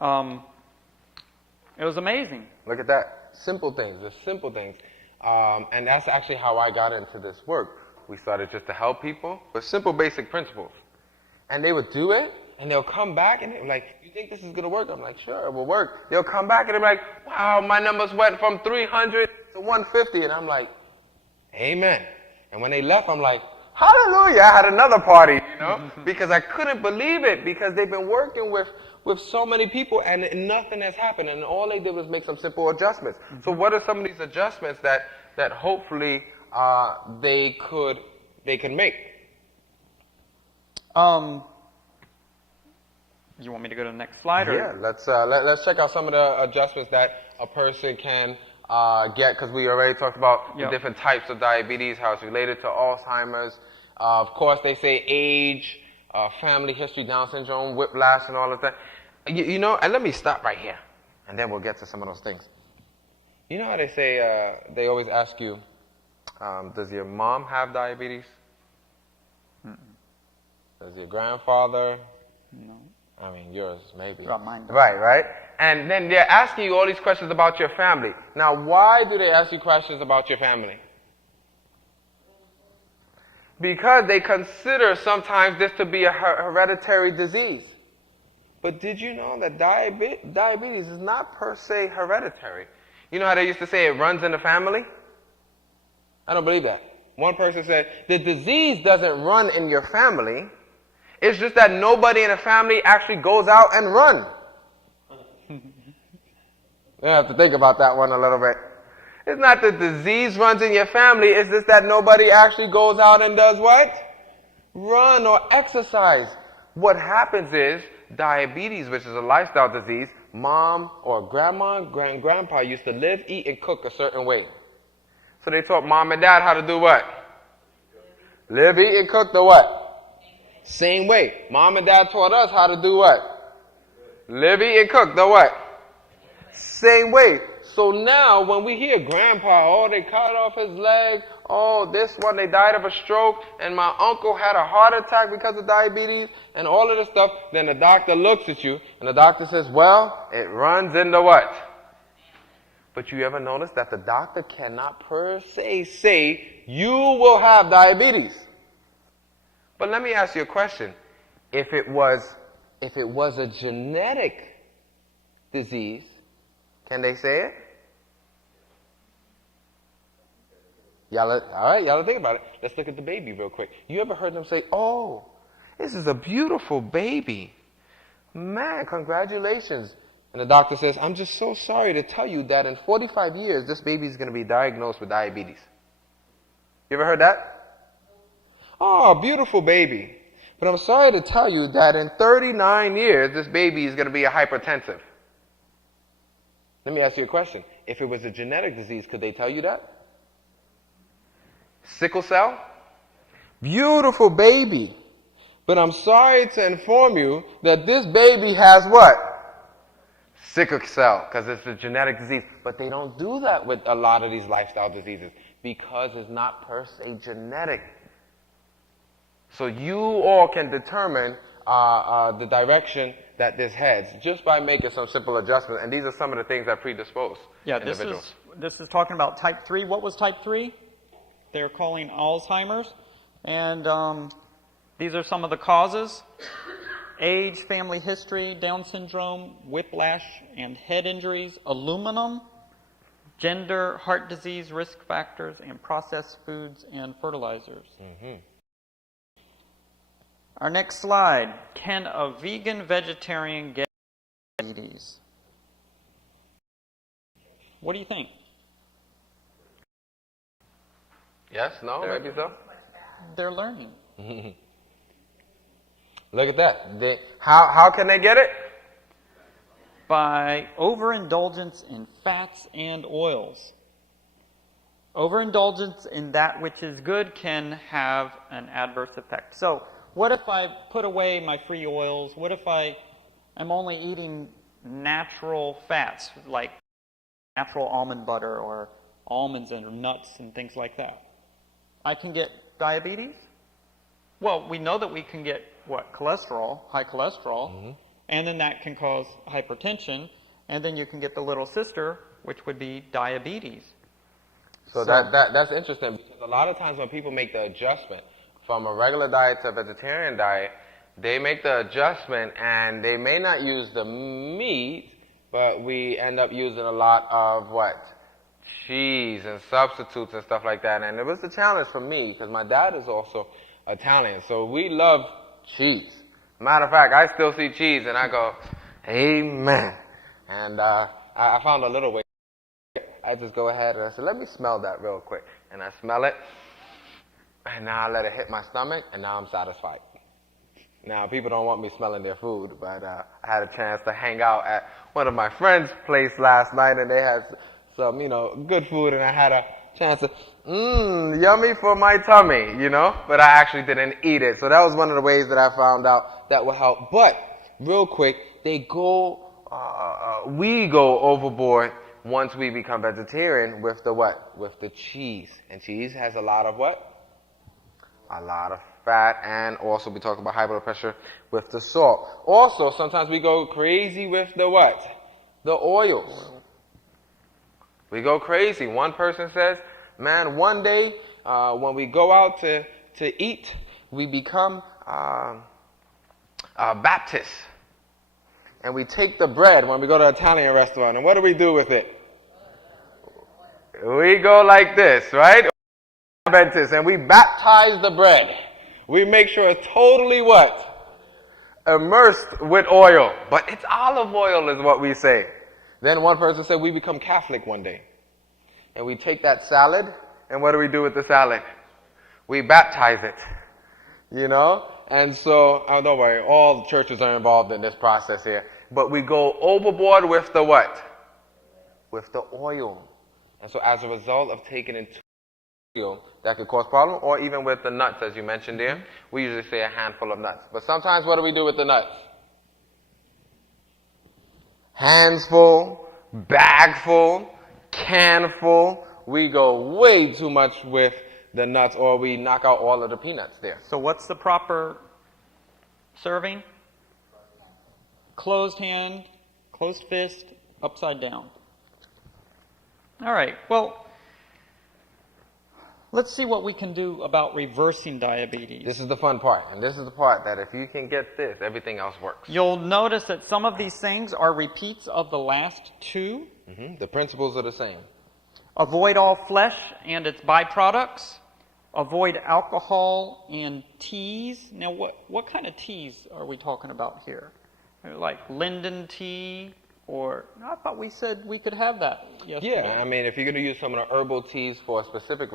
It was amazing. Look at that. Simple things, the simple things. And that's actually how I got into this work. We started just to help people with simple basic principles. And they would do it, and they'll come back, and they're like, you think this is going to work? I'm like, sure, it will work. They'll come back, and they're like, wow, my numbers went from 300 to 150. And I'm like, amen. And when they left, I'm like, hallelujah, I had another party, you know, because I couldn't believe it, because they've been working with so many people and nothing has happened, and all they did was make some simple adjustments. So what are some of these adjustments that hopefully they could make? You want me to go to the next slide? Or? Yeah, let's check out some of the adjustments that a person can get, because we already talked about the different types of diabetes, how it's related to Alzheimer's. Of course, they say age, family history, Down syndrome, whiplash, and all of that. You know, and let me stop right here, and then we'll get to some of those things. You know how they say, they always ask you, does your mom have diabetes? Mm-mm. Does your grandfather? No. I mean, yours, maybe. Well, mine does. Right. And then they're asking you all these questions about your family. Now, why do they ask you questions about your family? Because they consider sometimes this to be a hereditary disease. But did you know that diabetes is not per se hereditary? You know how they used to say it runs in the family? I don't believe that. One person said, the disease doesn't run in your family. It's just that nobody in the family actually goes out and run. You have to think about that one a little bit. It's not the disease runs in your family. It's just that nobody actually goes out and does what? Run or exercise. What happens is diabetes, which is a lifestyle disease, mom or grandma, grandpa used to live, eat, and cook a certain way. So they taught mom and dad how to do what? Live, eat, and cook the what? Same way. Mom and dad taught us how to do what? Live, eat, and cook the what? Same way. So now when we hear grandpa, oh, they cut off his leg, oh, this one, they died of a stroke, and my uncle had a heart attack because of diabetes, and all of this stuff, then the doctor looks at you, and the doctor says, well, it runs into what? But you ever notice that the doctor cannot per se say, you will have diabetes? But let me ask you a question. If it was a genetic disease, can they say it? All right, y'all think about it. Let's look at the baby real quick. You ever heard them say, oh, this is a beautiful baby. Man, congratulations. And the doctor says, I'm just so sorry to tell you that in 45 years, this baby is going to be diagnosed with diabetes. You ever heard that? Oh, beautiful baby. But I'm sorry to tell you that in 39 years, this baby is going to be a hypertensive. Let me ask you a question. If it was a genetic disease, could they tell you that? Sickle cell? Beautiful baby. But I'm sorry to inform you that this baby has what? Sickle cell, because it's a genetic disease. But they don't do that with a lot of these lifestyle diseases because it's not per se genetic. So you all can determine the direction that this heads just by making some simple adjustments. And these are some of the things that predispose individuals. This is talking about type 3. What was type 3? They're calling Alzheimer's. And these are some of the causes. Age, family history, Down syndrome, whiplash and head injuries, aluminum, gender, heart disease, risk factors, and processed foods and fertilizers. Mm-hmm. Our next slide. Can a vegan vegetarian get diabetes? What do you think? Yes, no, maybe so. They're learning. Look at that. How can they get it? By overindulgence in fats and oils. Overindulgence in that which is good can have an adverse effect. So, what if I put away my free oils? What if I am only eating natural fats, like natural almond butter or almonds and nuts and things like that? I can get diabetes? Well, we know that we can get, what, cholesterol, high cholesterol, mm-hmm. and then that can cause hypertension, and then you can get the little sister, which would be diabetes. So that's interesting, because a lot of times when people make the adjustment from a regular diet to a vegetarian diet, they make the adjustment and they may not use the meat, but we end up using a lot of what? Cheese and substitutes and stuff like that. And it was a challenge for me because my dad is also Italian, so we love cheese. Matter of fact, I still see cheese and I go, amen. And I found a little way. I just go ahead and I said, let me smell that real quick. And I smell it, and now I let it hit my stomach, and now I'm satisfied. Now, people don't want me smelling their food, but I had a chance to hang out at one of my friends' place last night, and they had some, good food, and I had a chance to, yummy for my tummy, but I actually didn't eat it. So that was one of the ways that I found out that would help. But, real quick, we go overboard once we become vegetarian with the what? With the cheese. And cheese has a lot of what? A lot of fat, and also we talk about high blood pressure with the salt. Also, sometimes we go crazy with the what? The oils. We go crazy. One person says, man, one day when we go out to eat, we become Baptists. And we take the bread when we go to an Italian restaurant, and what do we do with it? We go like this, right? Adventists, and we baptize the bread. We make sure it's totally what? Immersed with oil. But it's olive oil is what we say. Then one person said we become Catholic one day. And we take that salad, and what do we do with the salad? We baptize it. And so, don't worry, all the churches are involved in this process here. But we go overboard with the what? With the oil. And so as a result of taking in that could cause problem, or even with the nuts, as you mentioned there. We usually say a handful of nuts. But sometimes what do we do with the nuts? Hands full, bag full, can full. We go way too much with the nuts, or we knock out all of the peanuts there. So what's the proper serving? Closed hand, closed fist, upside down. All right, well, let's see what we can do about reversing diabetes. This is the fun part, and this is the part that if you can get this, everything else works. You'll notice that some of these things are repeats of the last two. The principles are the same. Avoid all flesh and its byproducts. Avoid alcohol and teas. Now, what kind of teas are we talking about here? Like linden tea, or I thought we said we could have that yesterday. Yeah, I mean, if you're going to use some of the herbal teas for a specific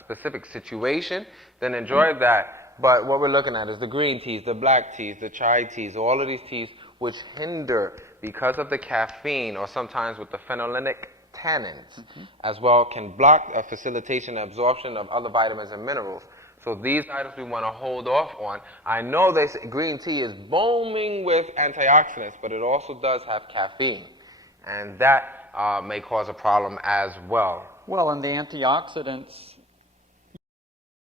specific situation, then enjoy that. But what we're looking at is the green teas, the black teas, the chai teas, all of these teas which hinder because of the caffeine, or sometimes with the phenolinic tannins, as well, can block a facilitation and absorption of other vitamins and minerals. So these items we want to hold off on. I know they say green tea is booming with antioxidants, but it also does have caffeine, and that may cause a problem as well. Well, and the antioxidants,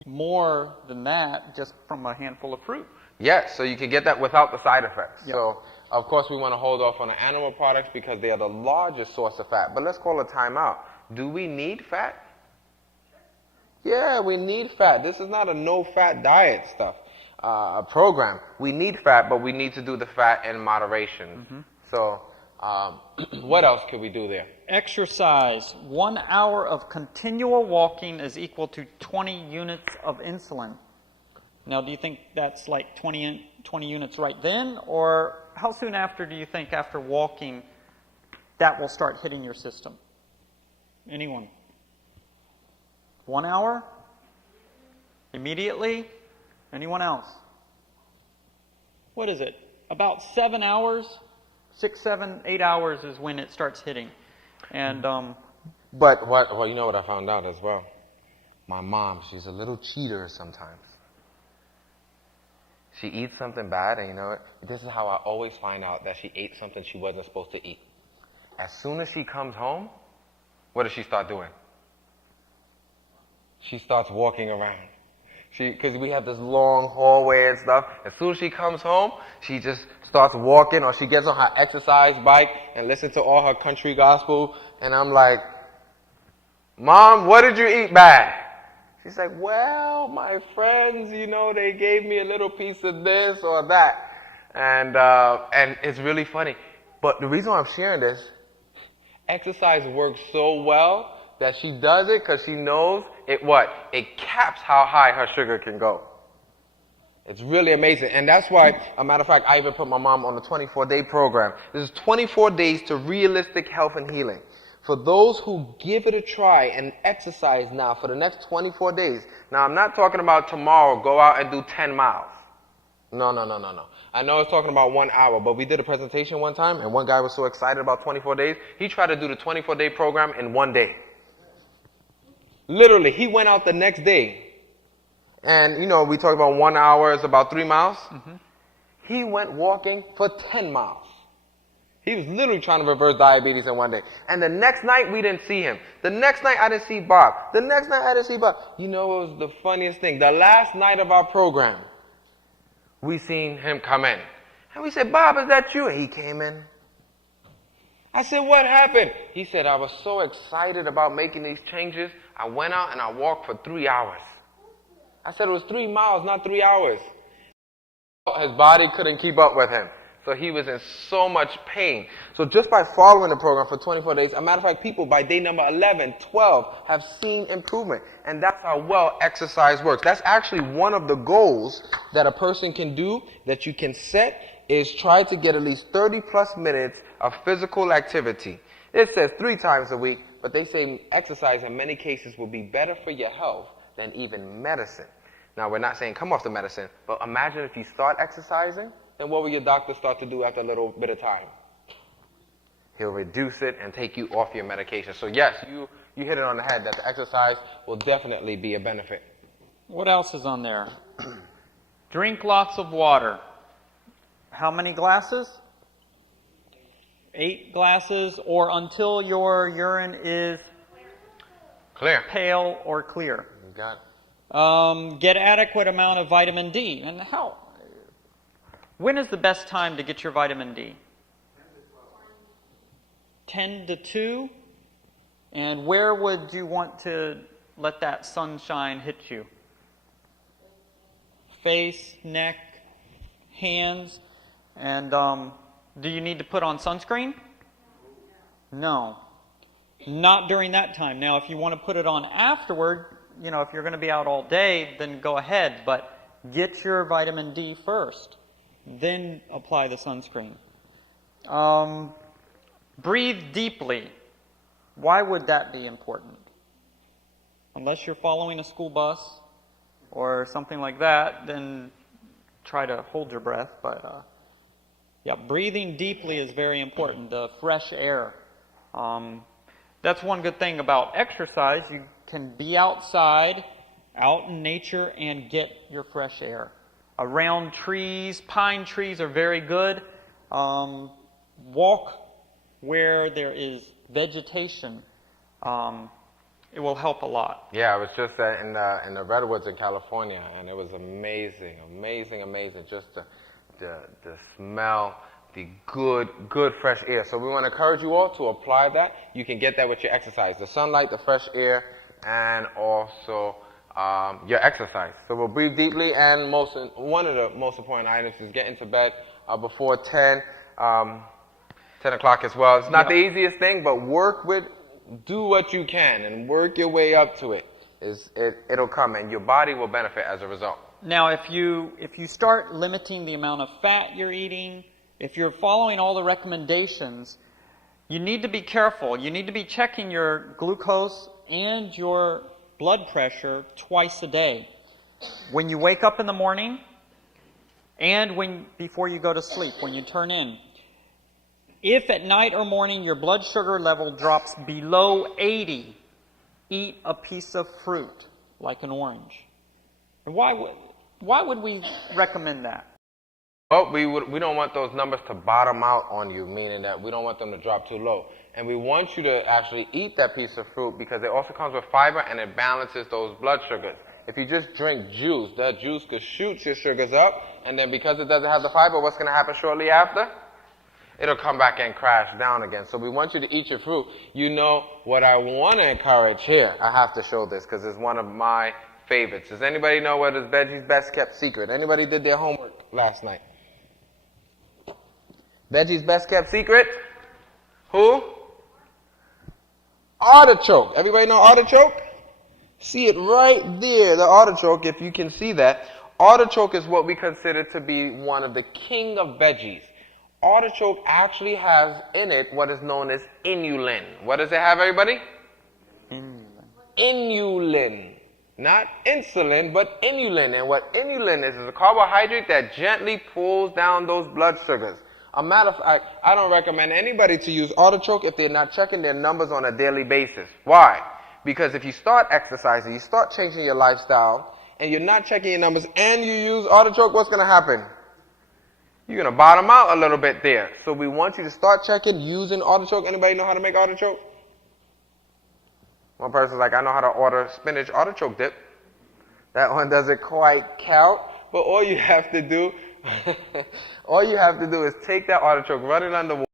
more than that, just from a handful of fruit. Yes, so you can get that without the side effects. Yep. So, of course, we want to hold off on the animal products because they are the largest source of fat. But let's call a timeout. Do we need fat? Yeah, we need fat. This is not a no-fat diet stuff program. We need fat, but we need to do the fat in moderation. So, what else could we do there? Exercise. 1 hour of continual walking is equal to 20 units of insulin. Now, do you think that's like 20 units right then, or how soon after do you think after walking that will start hitting your system? Anyone? 1 hour? Immediately? Anyone else? What is it? About 7 hours? 6, 7, 8 hours is when it starts hitting. And But well, you know what I found out as well? My mom, she's a little cheater sometimes. She eats something bad, and you know what? This is how I always find out that she ate something she wasn't supposed to eat. As soon as she comes home, what does she start doing? She starts walking around. Because we have this long hallway and stuff. As soon as she comes home, she just starts walking, or she gets on her exercise bike and listens to all her country gospel. And I'm like, Mom, what did you eat bad? She's like, well, my friends, you know, they gave me a little piece of this or that. And it's really funny. But the reason why I'm sharing this, exercise works so well that she does it because she knows it caps how high her sugar can go. It's really amazing. And that's why, a matter of fact, I even put my mom on a 24-day program. This is 24 days to realistic health and healing. For those who give it a try and exercise now for the next 24 days. Now, I'm not talking about tomorrow, go out and do 10 miles. No. I know it's talking about 1 hour, but we did a presentation one time, and one guy was so excited about 24 days, he tried to do the 24-day program in 1 day. Literally, he went out the next day. And, you know, we talk about 1 hour is about 3 miles. He went walking for 10 miles. He was literally trying to reverse diabetes in 1 day. And the next night, we didn't see him. The next night, I didn't see Bob. The next night, I didn't see Bob. You know, it was the funniest thing. The last night of our program, we seen him come in. And we said, Bob, is that you? And he came in. I said, what happened? He said, I was so excited about making these changes. I went out and I walked for 3 hours. I said it was 3 miles, not 3 hours. His body couldn't keep up with him. So he was in so much pain. So just by following the program for 24 days, a matter of fact, people by day number 11, 12 have seen improvement. And that's how well exercise works. That's actually one of the goals that a person can do, that you can set, is try to get at least 30 plus minutes of physical activity. It says 3 times a week, but they say exercise in many cases will be better for your health than even medicine. Now, we're not saying come off the medicine, but imagine if you start exercising, then what will your doctor start to do after a little bit of time? He'll reduce it and take you off your medication. So yes, you hit it on the head, that the exercise will definitely be a benefit. What else is on there? Drink lots of water. How many glasses? 8 glasses, or until your urine is Clear. pale or clear. You got it. Get adequate amount of vitamin D. And when is the best time to get your vitamin D? 10 to 2? And where would you want to let that sunshine hit you? Face, neck, hands. And do you need to put on sunscreen? No. Not during that time. Now, if you want to put it on afterward, if you're going to be out all day, then go ahead. But get your vitamin D first. Then apply the sunscreen. Breathe deeply. Why would that be important? Unless you're following a school bus or something like that, then try to hold your breath. But breathing deeply is very important. The fresh air. That's one good thing about exercise. You can be outside, out in nature, and get your fresh air. Around trees, pine trees are very good. Walk where there is vegetation. It will help a lot. Yeah, I was just in the redwoods in California, and it was amazing, amazing, amazing. Just the smell, the good fresh air. So we want to encourage you all to apply that. You can get that with your exercise: the sunlight, the fresh air, and also your exercise. So we'll breathe deeply, and one of the most important items is get into bed before 10 o'clock as well. It's not the easiest thing, but do what you can and work your way up to it. It'll come, and your body will benefit as a result. Now, if you start limiting the amount of fat you're eating, if you're following all the recommendations, you need to be careful. You need to be checking your glucose and your blood pressure twice a day. When you wake up in the morning and before you go to sleep, when you turn in. If at night or morning your blood sugar level drops below 80, eat a piece of fruit, like an orange. And why would we recommend that? Well, we don't want those numbers to bottom out on you, meaning that we don't want them to drop too low. And we want you to actually eat that piece of fruit because it also comes with fiber and it balances those blood sugars. If you just drink juice, that juice could shoot your sugars up, and then because it doesn't have the fiber, what's going to happen shortly after? It'll come back and crash down again. So we want you to eat your fruit. You know what I want to encourage here. I have to show this because it's one of my favorites. Does anybody know what is Veggie's best kept secret? Anybody did their homework last night? Veggie's best kept secret? Who? Artichoke. Everybody know artichoke? See it right there, the artichoke, if you can see that. Artichoke is what we consider to be one of the king of veggies. Artichoke actually has in it what is known as inulin. What does it have, everybody? Inulin. Not insulin, but inulin. And what inulin is a carbohydrate that gently pulls down those blood sugars. A matter of fact, I don't recommend anybody to use artichoke if they're not checking their numbers on a daily basis. Why? Because if you start exercising, you start changing your lifestyle, and you're not checking your numbers, and you use artichoke, what's going to happen? You're going to bottom out a little bit there. So we want you to start checking using artichoke. Anybody know how to make artichoke? One person's like, I know how to order spinach artichoke dip. That one doesn't quite count. But all you have to do, is take that artichoke, run it under water,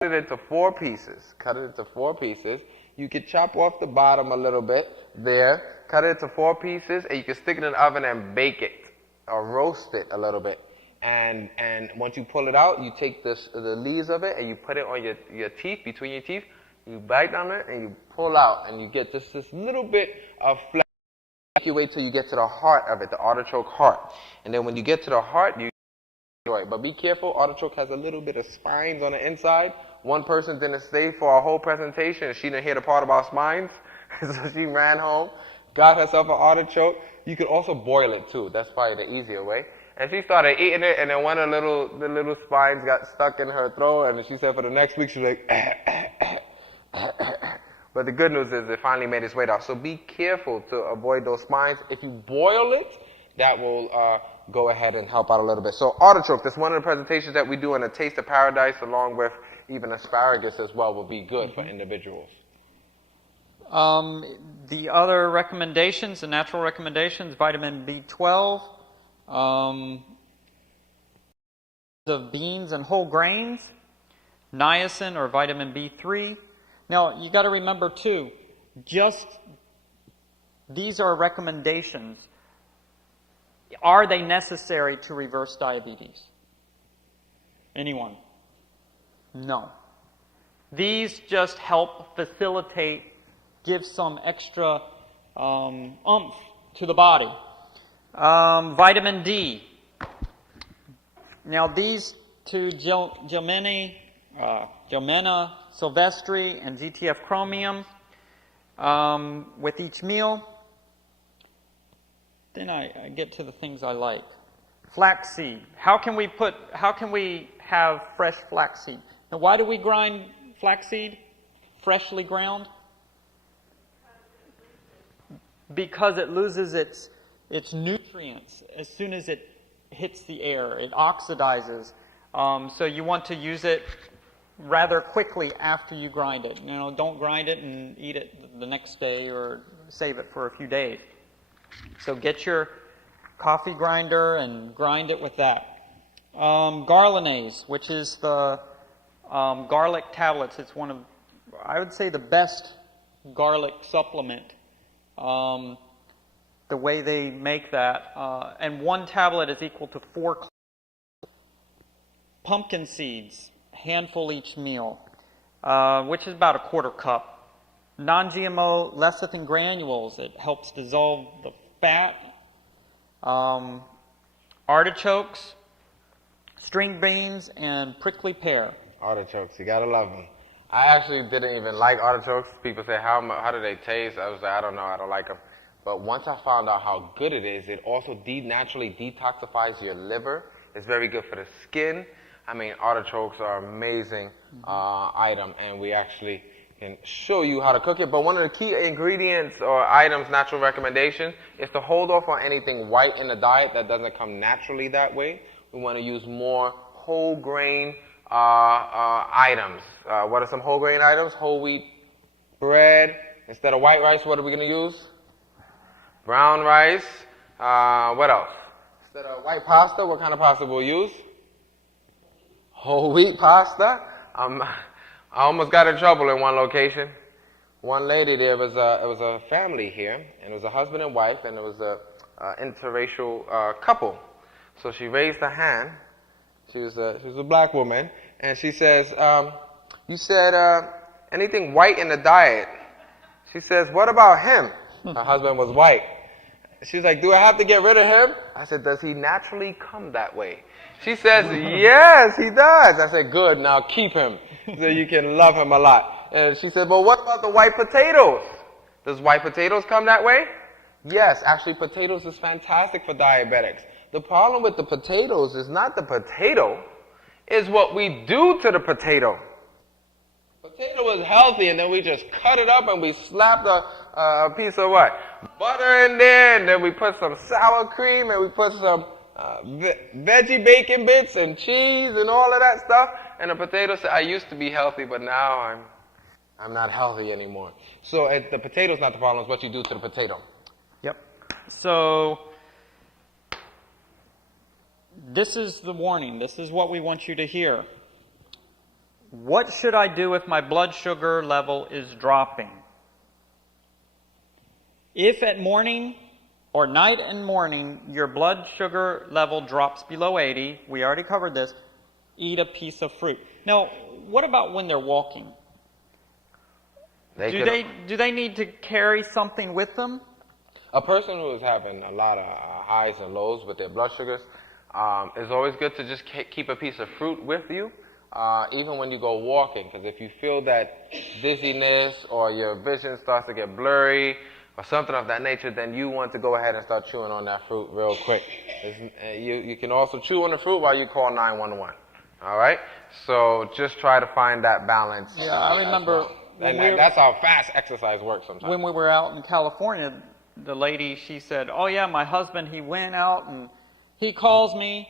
cut it into 4 pieces. Cut it into 4 pieces. You can chop off the bottom a little bit there. Cut it into 4 pieces, and you can stick it in the oven and bake it or roast it a little bit. And once you pull it out, you take the leaves of it and you put it on your teeth, between your teeth. You bite on it and you pull out, and you get this little bit of flesh. You wait till you get to the heart of it, the artichoke heart. And then when you get to the heart, you enjoy it. But be careful, artichoke has a little bit of spines on the inside. One person didn't stay for a whole presentation, and she didn't hear the part about spines. So she ran home, got herself an artichoke. You could also boil it too. That's probably the easier way. And she started eating it, and then one of the little spines got stuck in her throat, and she said for the next week, she was like, But the good news is it finally made its way out. So be careful to avoid those spines. If you boil it, that will go ahead and help out a little bit. So artichoke, that's one of the presentations that we do in a Taste of Paradise, along with even asparagus as well, will be good for individuals. The other recommendations, the natural recommendations, vitamin B12, of beans and whole grains, niacin or vitamin B3. Now, you got to remember too, just these are recommendations. Are they necessary to reverse diabetes? Anyone? No. These just help facilitate, give some extra oomph to the body. Vitamin D. Now these two, Gelmina, Silvestri, and GTF Chromium, with each meal. Then I get to the things I like. Flaxseed. How can we have fresh flaxseed? Now why do we grind flaxseed? Freshly ground? Because it loses its nutrients as soon as it hits the air. It oxidizes. So you want to use it rather quickly after you grind it. You know, don't grind it and eat it the next day or save it for a few days. So get your coffee grinder and grind it with that. Garlanase, which is the garlic tablets. It's one of, I would say, the best garlic supplement. The way they make that. And one tablet is equal to 4 pumpkin seeds, handful each meal, which is about a 1/4 cup. Non-GMO lecithin granules, it helps dissolve the fat. Artichokes, string beans, and prickly pear. Artichokes, you gotta love them. I actually didn't even like artichokes. People say, how do they taste? I was like, I don't know, I don't like them. But once I found out how good it is, it also naturally detoxifies your liver. It's very good for the skin. I mean, artichokes are an amazing item, and we actually can show you how to cook it. But one of the key ingredients or items, natural recommendation, is to hold off on anything white in the diet that doesn't come naturally that way. We want to use more whole grain items. What are some whole grain items? Whole wheat bread. Instead of white rice, what are we going to use? Brown rice. What else? Instead of white pasta, what kind of pasta we'll use? Whole wheat pasta. I almost got in trouble in one location. One lady, it was a family here, and it was a husband and wife, and it was a interracial couple. So she raised her hand. She was a black woman, and she says, "You said anything white in the diet." She says, "What about him?" Her husband was white. She's like, "Do I have to get rid of him?" I said, "Does he naturally come that way?" She says, "Yes, he does." I said, "Good, now keep him so you can love him a lot." And she said, "Well, what about the white potatoes? Does white potatoes come that way?" Yes, actually potatoes is fantastic for diabetics. The problem with the potatoes is not the potato, it's what we do to the potato. Potato is healthy, and then we just cut it up and we slapped a piece of what? Butter in there, and then we put some sour cream, and we put some veggie bacon bits and cheese and all of that stuff. And the potato said, "I used to be healthy, but now I'm not healthy anymore." So the potato's not the problem, it's what you do to the potato. Yep. So this is the warning. This is what we want you to hear. What should I do if my blood sugar level is dropping? If at morning or night and morning your blood sugar level drops below 80, we already covered this, eat a piece of fruit. Now, what about when they're walking? Do they need to carry something with them? A person who is having a lot of highs and lows with their blood sugars, it's always good to just keep a piece of fruit with you, even when you go walking. Because if you feel that dizziness or your vision starts to get blurry or something of that nature, then you want to go ahead and start chewing on that fruit real quick. You can also chew on the fruit while you call 911. All right? So just try to find that balance. Yeah, I remember that's how fast exercise works sometimes. when we were out in California, the lady, she said, "Oh yeah, my husband, he went out and he calls me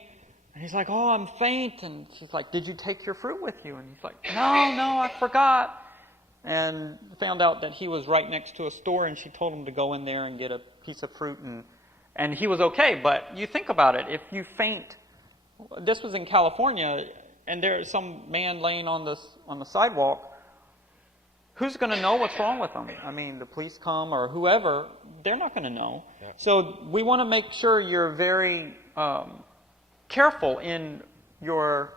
and he's like, oh, I'm faint." And she's like, "Did you take your fruit with you?" And he's like, no, I forgot." And found out that he was right next to a store, and she told him to go in there and get a piece of fruit, and he was okay. But you think about it, if you faint, this was in California, and there's some man laying on the sidewalk, who's going to know what's wrong with them? I mean, the police come or whoever, they're not going to know. Yeah. So we want to make sure you're very careful in your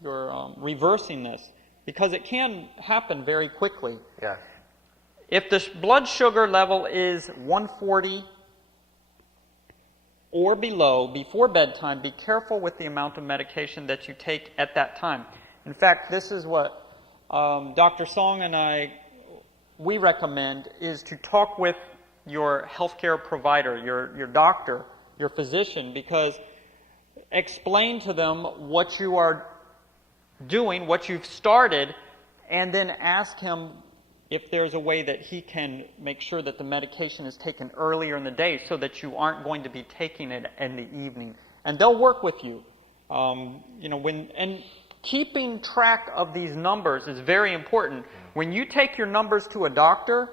reversing this, because it can happen very quickly. Yes. If the blood sugar level is 140 or below before bedtime, be careful with the amount of medication that you take at that time. In fact, this is what Dr. Song and we recommend, is to talk with your healthcare provider, your doctor, your physician, because explain to them what you are doing, what you've started, and then ask him if there's a way that he can make sure that the medication is taken earlier in the day so that you aren't going to be taking it in the evening. And they'll work with you. And keeping track of these numbers is very important. When you take your numbers to a doctor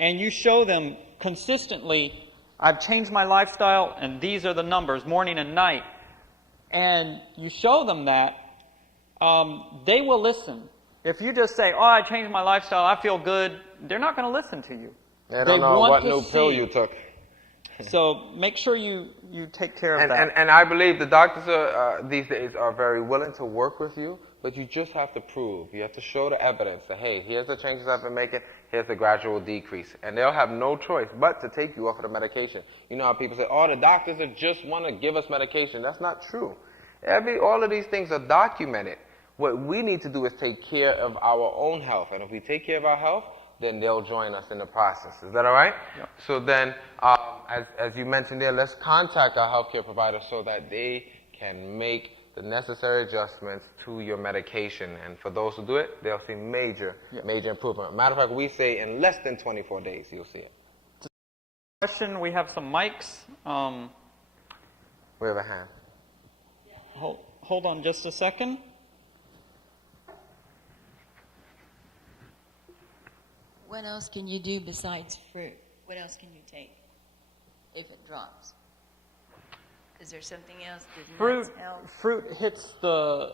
and you show them consistently, I've changed my lifestyle and these are the numbers, morning and night, and you show them that, they will listen. If you just say, oh, I changed my lifestyle, I feel good, they're not going to listen to you. They don't know what new pill you took. So make sure you take care of that. And I believe the doctors these days are very willing to work with you, but you just have to prove. You have to show the evidence that, hey, here's the changes I've been making, here's the gradual decrease. And they'll have no choice but to take you off of the medication. You know how people say, oh, the doctors just want to give us medication. That's not true. All of these things are documented. What we need to do is take care of our own health. And if we take care of our health, then they'll join us in the process. Is that all right? Yeah. So then, as you mentioned there, let's contact our healthcare provider so that they can make the necessary adjustments to your medication. And for those who do it, they'll see major improvement. Matter of fact, we say in less than 24 days, you'll see it. Question, we have some mics. We have a hand. Hold on just a second. What else can you do besides fruit? What else can you take if it drops? Is there something else that nuts help? Fruit hits the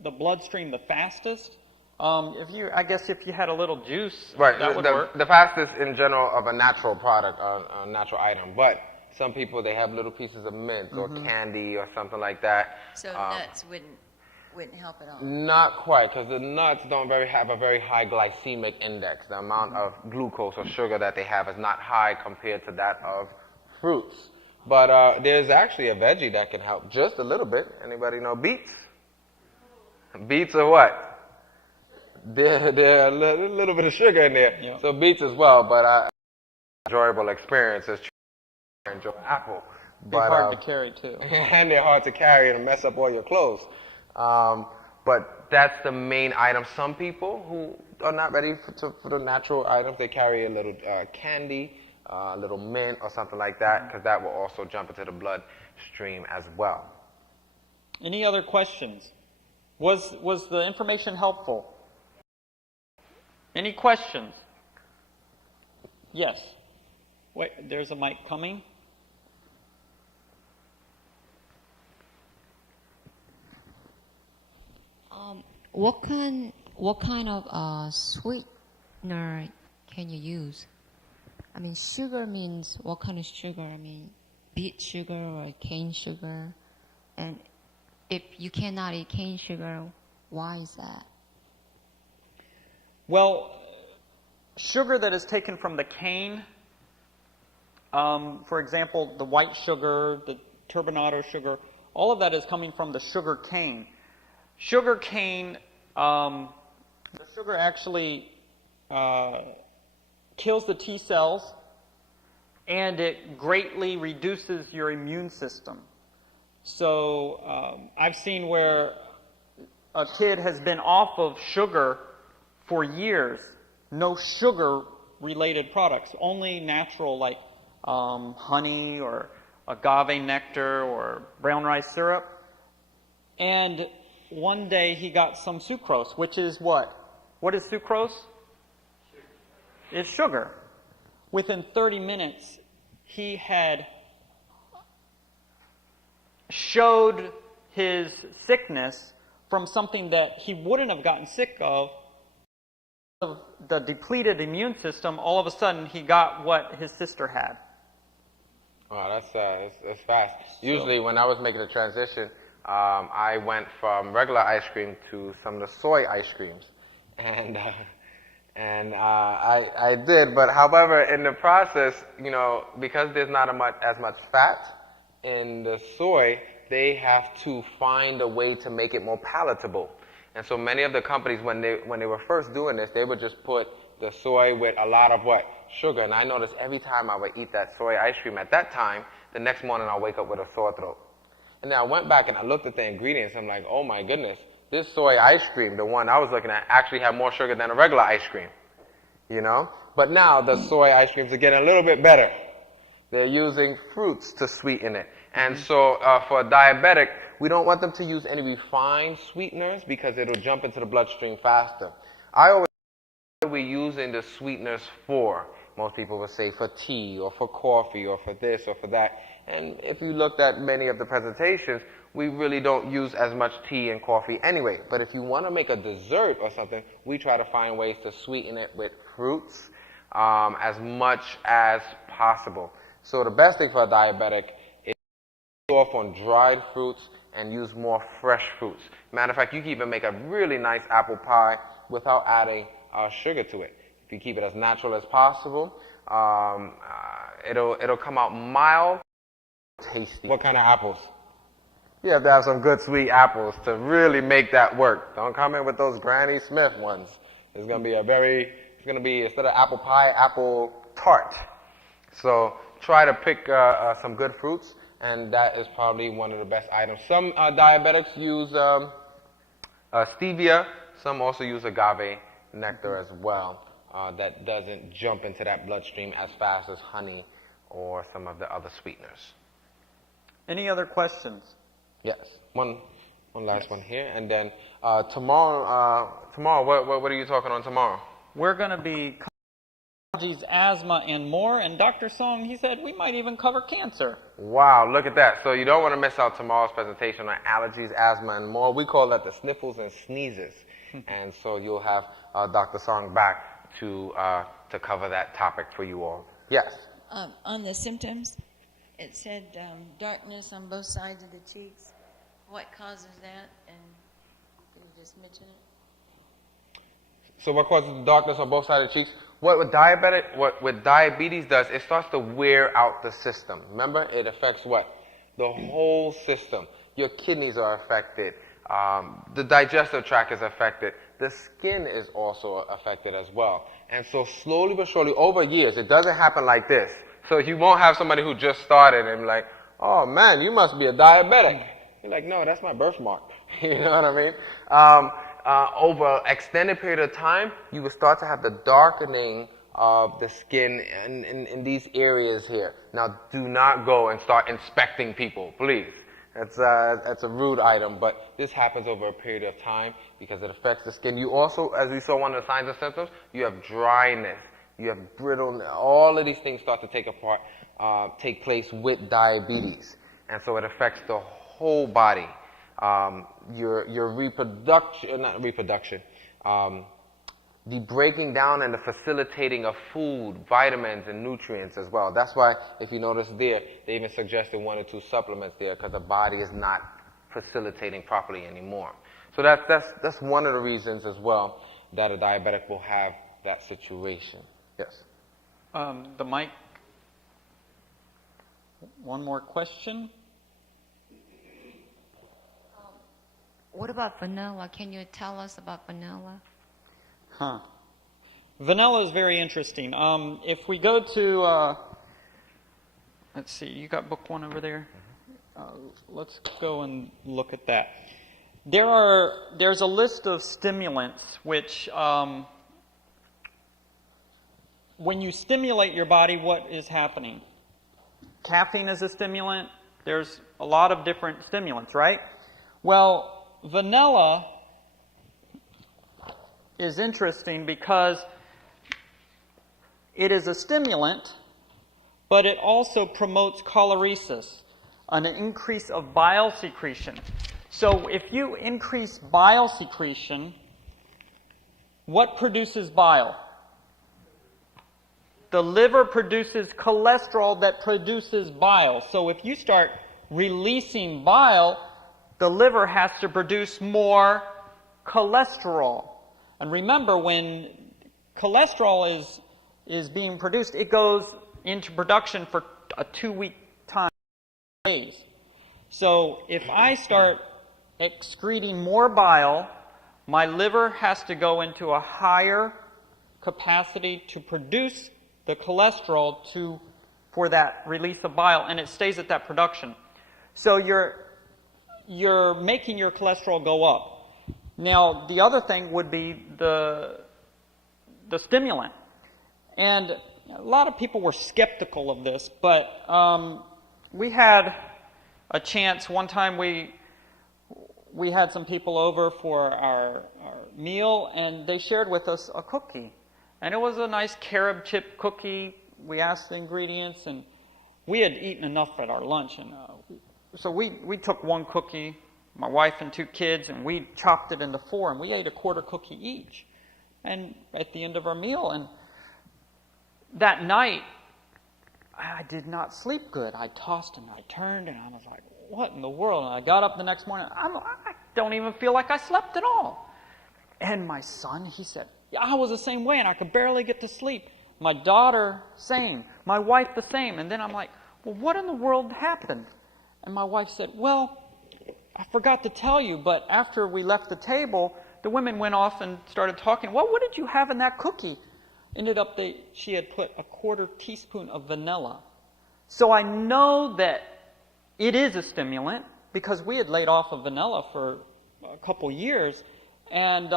bloodstream the fastest. I guess if you had a little juice, right, that would work. The fastest in general of a natural product, a natural item. But some people, they have little pieces of mint or candy or something like that. So nuts wouldn't help at all? Not quite, because the nuts don't have a very high glycemic index. The amount of glucose or sugar that they have is not high compared to that of fruits. But there's actually a veggie that can help just a little bit. Anybody know beets? Beets are what? They're a little bit of sugar in there. Yeah. So beets as well, but enjoyable experience is enjoy apple. They're hard to carry too. And they're hard to carry and mess up all your clothes. But that's the main item. Some people who are not ready for the natural items, they carry a little candy, a little mint or something like that, because that will also jump into the bloodstream as well. Any other questions? Was the information helpful? Any questions? Yes. Wait, there's a mic coming. What kind of sweetener can you use? I mean, sugar means what kind of sugar? I mean, beet sugar or cane sugar? And if you cannot eat cane sugar, why is that? Well, sugar that is taken from the cane, for example, the white sugar, the turbinado sugar, all of that is coming from the sugar cane. Sugar cane, the sugar actually kills the T cells, and it greatly reduces your immune system. So I've seen where a kid has been off of sugar for years, no sugar-related products, only natural like honey or agave nectar or brown rice syrup. And one day he got some sucrose, which is what? What is sucrose? It's sugar. Within 30 minutes, he had showed his sickness from something that he wouldn't have gotten sick of the depleted immune system. All of a sudden, he got what his sister had. Wow, it's fast. Usually, when I was making the transition, I went from regular ice cream to some of the soy ice creams, and I did. But however, in the process, you know, because there's not as much fat in the soy, they have to find a way to make it more palatable. And so many of the companies, when they were first doing this, they would just put the soy with a lot of what? Sugar. And I noticed every time I would eat that soy ice cream at that time, the next morning I'll wake up with a sore throat. And then I went back and I looked at the ingredients. I'm like, oh my goodness, this soy ice cream, the one I was looking at, actually had more sugar than a regular ice cream. You know? But now the soy ice creams are getting a little bit better. They're using fruits to sweeten it. And so for a diabetic, we don't want them to use any refined sweeteners because it'll jump into the bloodstream faster. I always what are we using the sweeteners for? Most people will say for tea or for coffee or for this or for that. And if you looked at many of the presentations, we really don't use as much tea and coffee anyway. But if you want to make a dessert or something, we try to find ways to sweeten it with fruits as much as possible. So the best thing for a diabetic is to go off on dried fruits and use more fresh fruits. Matter of fact, you can even make a really nice apple pie without adding sugar to it. If you keep it as natural as possible, it'll come out mild, tasty. What kind of apples? You have to have some good sweet apples to really make that work. Don't come in with those Granny Smith ones. It's going to be instead of apple pie, apple tart. So try to pick some good fruits, and that is probably one of the best items. Some diabetics use stevia. Some also use agave nectar as well. That doesn't jump into that bloodstream as fast as honey or some of the other sweeteners. Any other questions? Yes. One last one here, and then tomorrow. What are you talking on tomorrow? We're going to be covering allergies, asthma, and more. And Dr. Song, he said we might even cover cancer. Wow, look at that. So you don't want to miss out tomorrow's presentation on allergies, asthma, and more. We call that the sniffles and sneezes. And so you'll have Dr. Song back to cover that topic for you all. Yes? On the symptoms, it said darkness on both sides of the cheeks. What causes that? And can you just mention it? So what causes the darkness on both sides of the cheeks? What diabetes does, it starts to wear out the system. Remember, it affects what? The whole system. Your kidneys are affected. The digestive tract is affected. The skin is also affected as well. And so slowly but surely, over years, it doesn't happen like this. So you won't have somebody who just started and be like, oh man, you must be a diabetic. You're like, no, that's my birthmark. You know what I mean? Over an extended period of time, you will start to have the darkening of the skin in these areas here. Now, do not go and start inspecting people, please. That's a rude item, but this happens over a period of time because it affects the skin. You also, as we saw, one of the signs and symptoms, you have dryness, you have brittleness. All of these things start to take place with diabetes, and so it affects the whole body. Your reproduction, the breaking down and the facilitating of food, vitamins, and nutrients as well. That's why, if you notice there, they even suggested 1 or 2 supplements there because the body is not facilitating properly anymore. So that's one of the reasons as well that a diabetic will have that situation. Yes? The mic. One more question. What about vanilla? Can you tell us about vanilla? Vanilla is very interesting. If we go to, let's see, you got book 1 over there? Let's go and look at that. There's a list of stimulants which when you stimulate your body, what is happening? Caffeine is a stimulant. There's a lot of different stimulants, right? Well, vanilla is interesting because it is a stimulant, but it also promotes choleresis, an increase of bile secretion. So if you increase bile secretion, what produces bile? The liver produces cholesterol that produces bile. So if you start releasing bile, the liver has to produce more cholesterol. And remember, when cholesterol is being produced, it goes into production for a 2-week time, days. So if I start excreting more bile, my liver has to go into a higher capacity to produce the cholesterol for that release of bile, and it stays at that production. So you're making your cholesterol go up. Now, the other thing would be the stimulant. And a lot of people were skeptical of this, but we had a chance. One time we had some people over for our meal, and they shared with us a cookie. And it was a nice carob chip cookie. We asked the ingredients, and we had eaten enough at our lunch. And so we took one cookie, my wife and 2 kids, and we chopped it into 4, and we ate a quarter cookie each. And at the end of our meal, and that night, I did not sleep good. I tossed and I turned, and I was like, what in the world? And I got up the next morning. I don't even feel like I slept at all. And my son, he said, I was the same way, and I could barely get to sleep. My daughter, same. My wife, the same. And then I'm like, well, what in the world happened? And my wife said, well, I forgot to tell you, but after we left the table, the women went off and started talking. Well, what did you have in that cookie? Ended up, she had put a 1/4 teaspoon of vanilla. So I know that it is a stimulant because we had laid off of vanilla for a couple years, and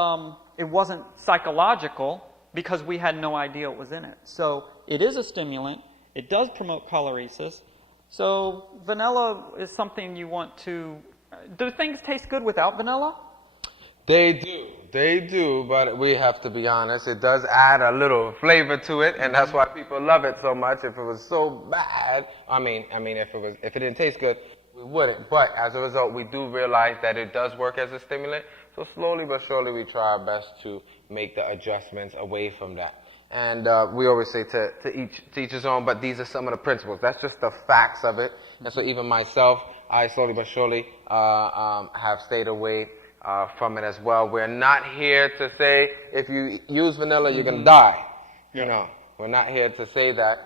it wasn't psychological because we had no idea it was in it. So it is a stimulant. It does promote choleresis. So vanilla is something you want to... Do things taste good without vanilla? They do, but we have to be honest. It does add a little flavor to it, and that's why people love it so much. If it was so bad, if it didn't taste good, we wouldn't. But as a result, we do realize that it does work as a stimulant. So slowly but surely, we try our best to make the adjustments away from that. And we always say to each his own, but these are some of the principles. That's just the facts of it. And so even myself, I slowly but surely have stayed away from it as well. We're not here to say if you use vanilla, you're going to die. You know, we're not here to say that.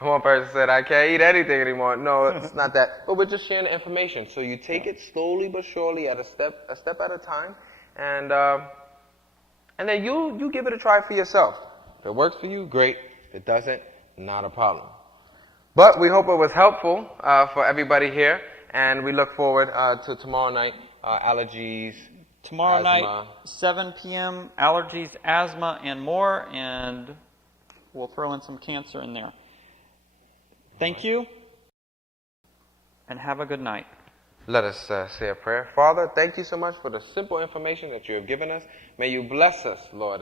One person said, I can't eat anything anymore. No, it's not that. But we're just sharing the information. So you take it slowly but surely at a step at a time. And then you give it a try for yourself. If it works for you, great. If it doesn't, not a problem. But we hope it was helpful for everybody here. And we look forward to tomorrow night. Allergies, tomorrow asthma. night, 7 p.m., allergies, asthma, and more, and we'll throw in some cancer in there. Thank you, and have a good night. Let us say a prayer. Father, thank you so much for the simple information that you have given us. May you bless us, Lord.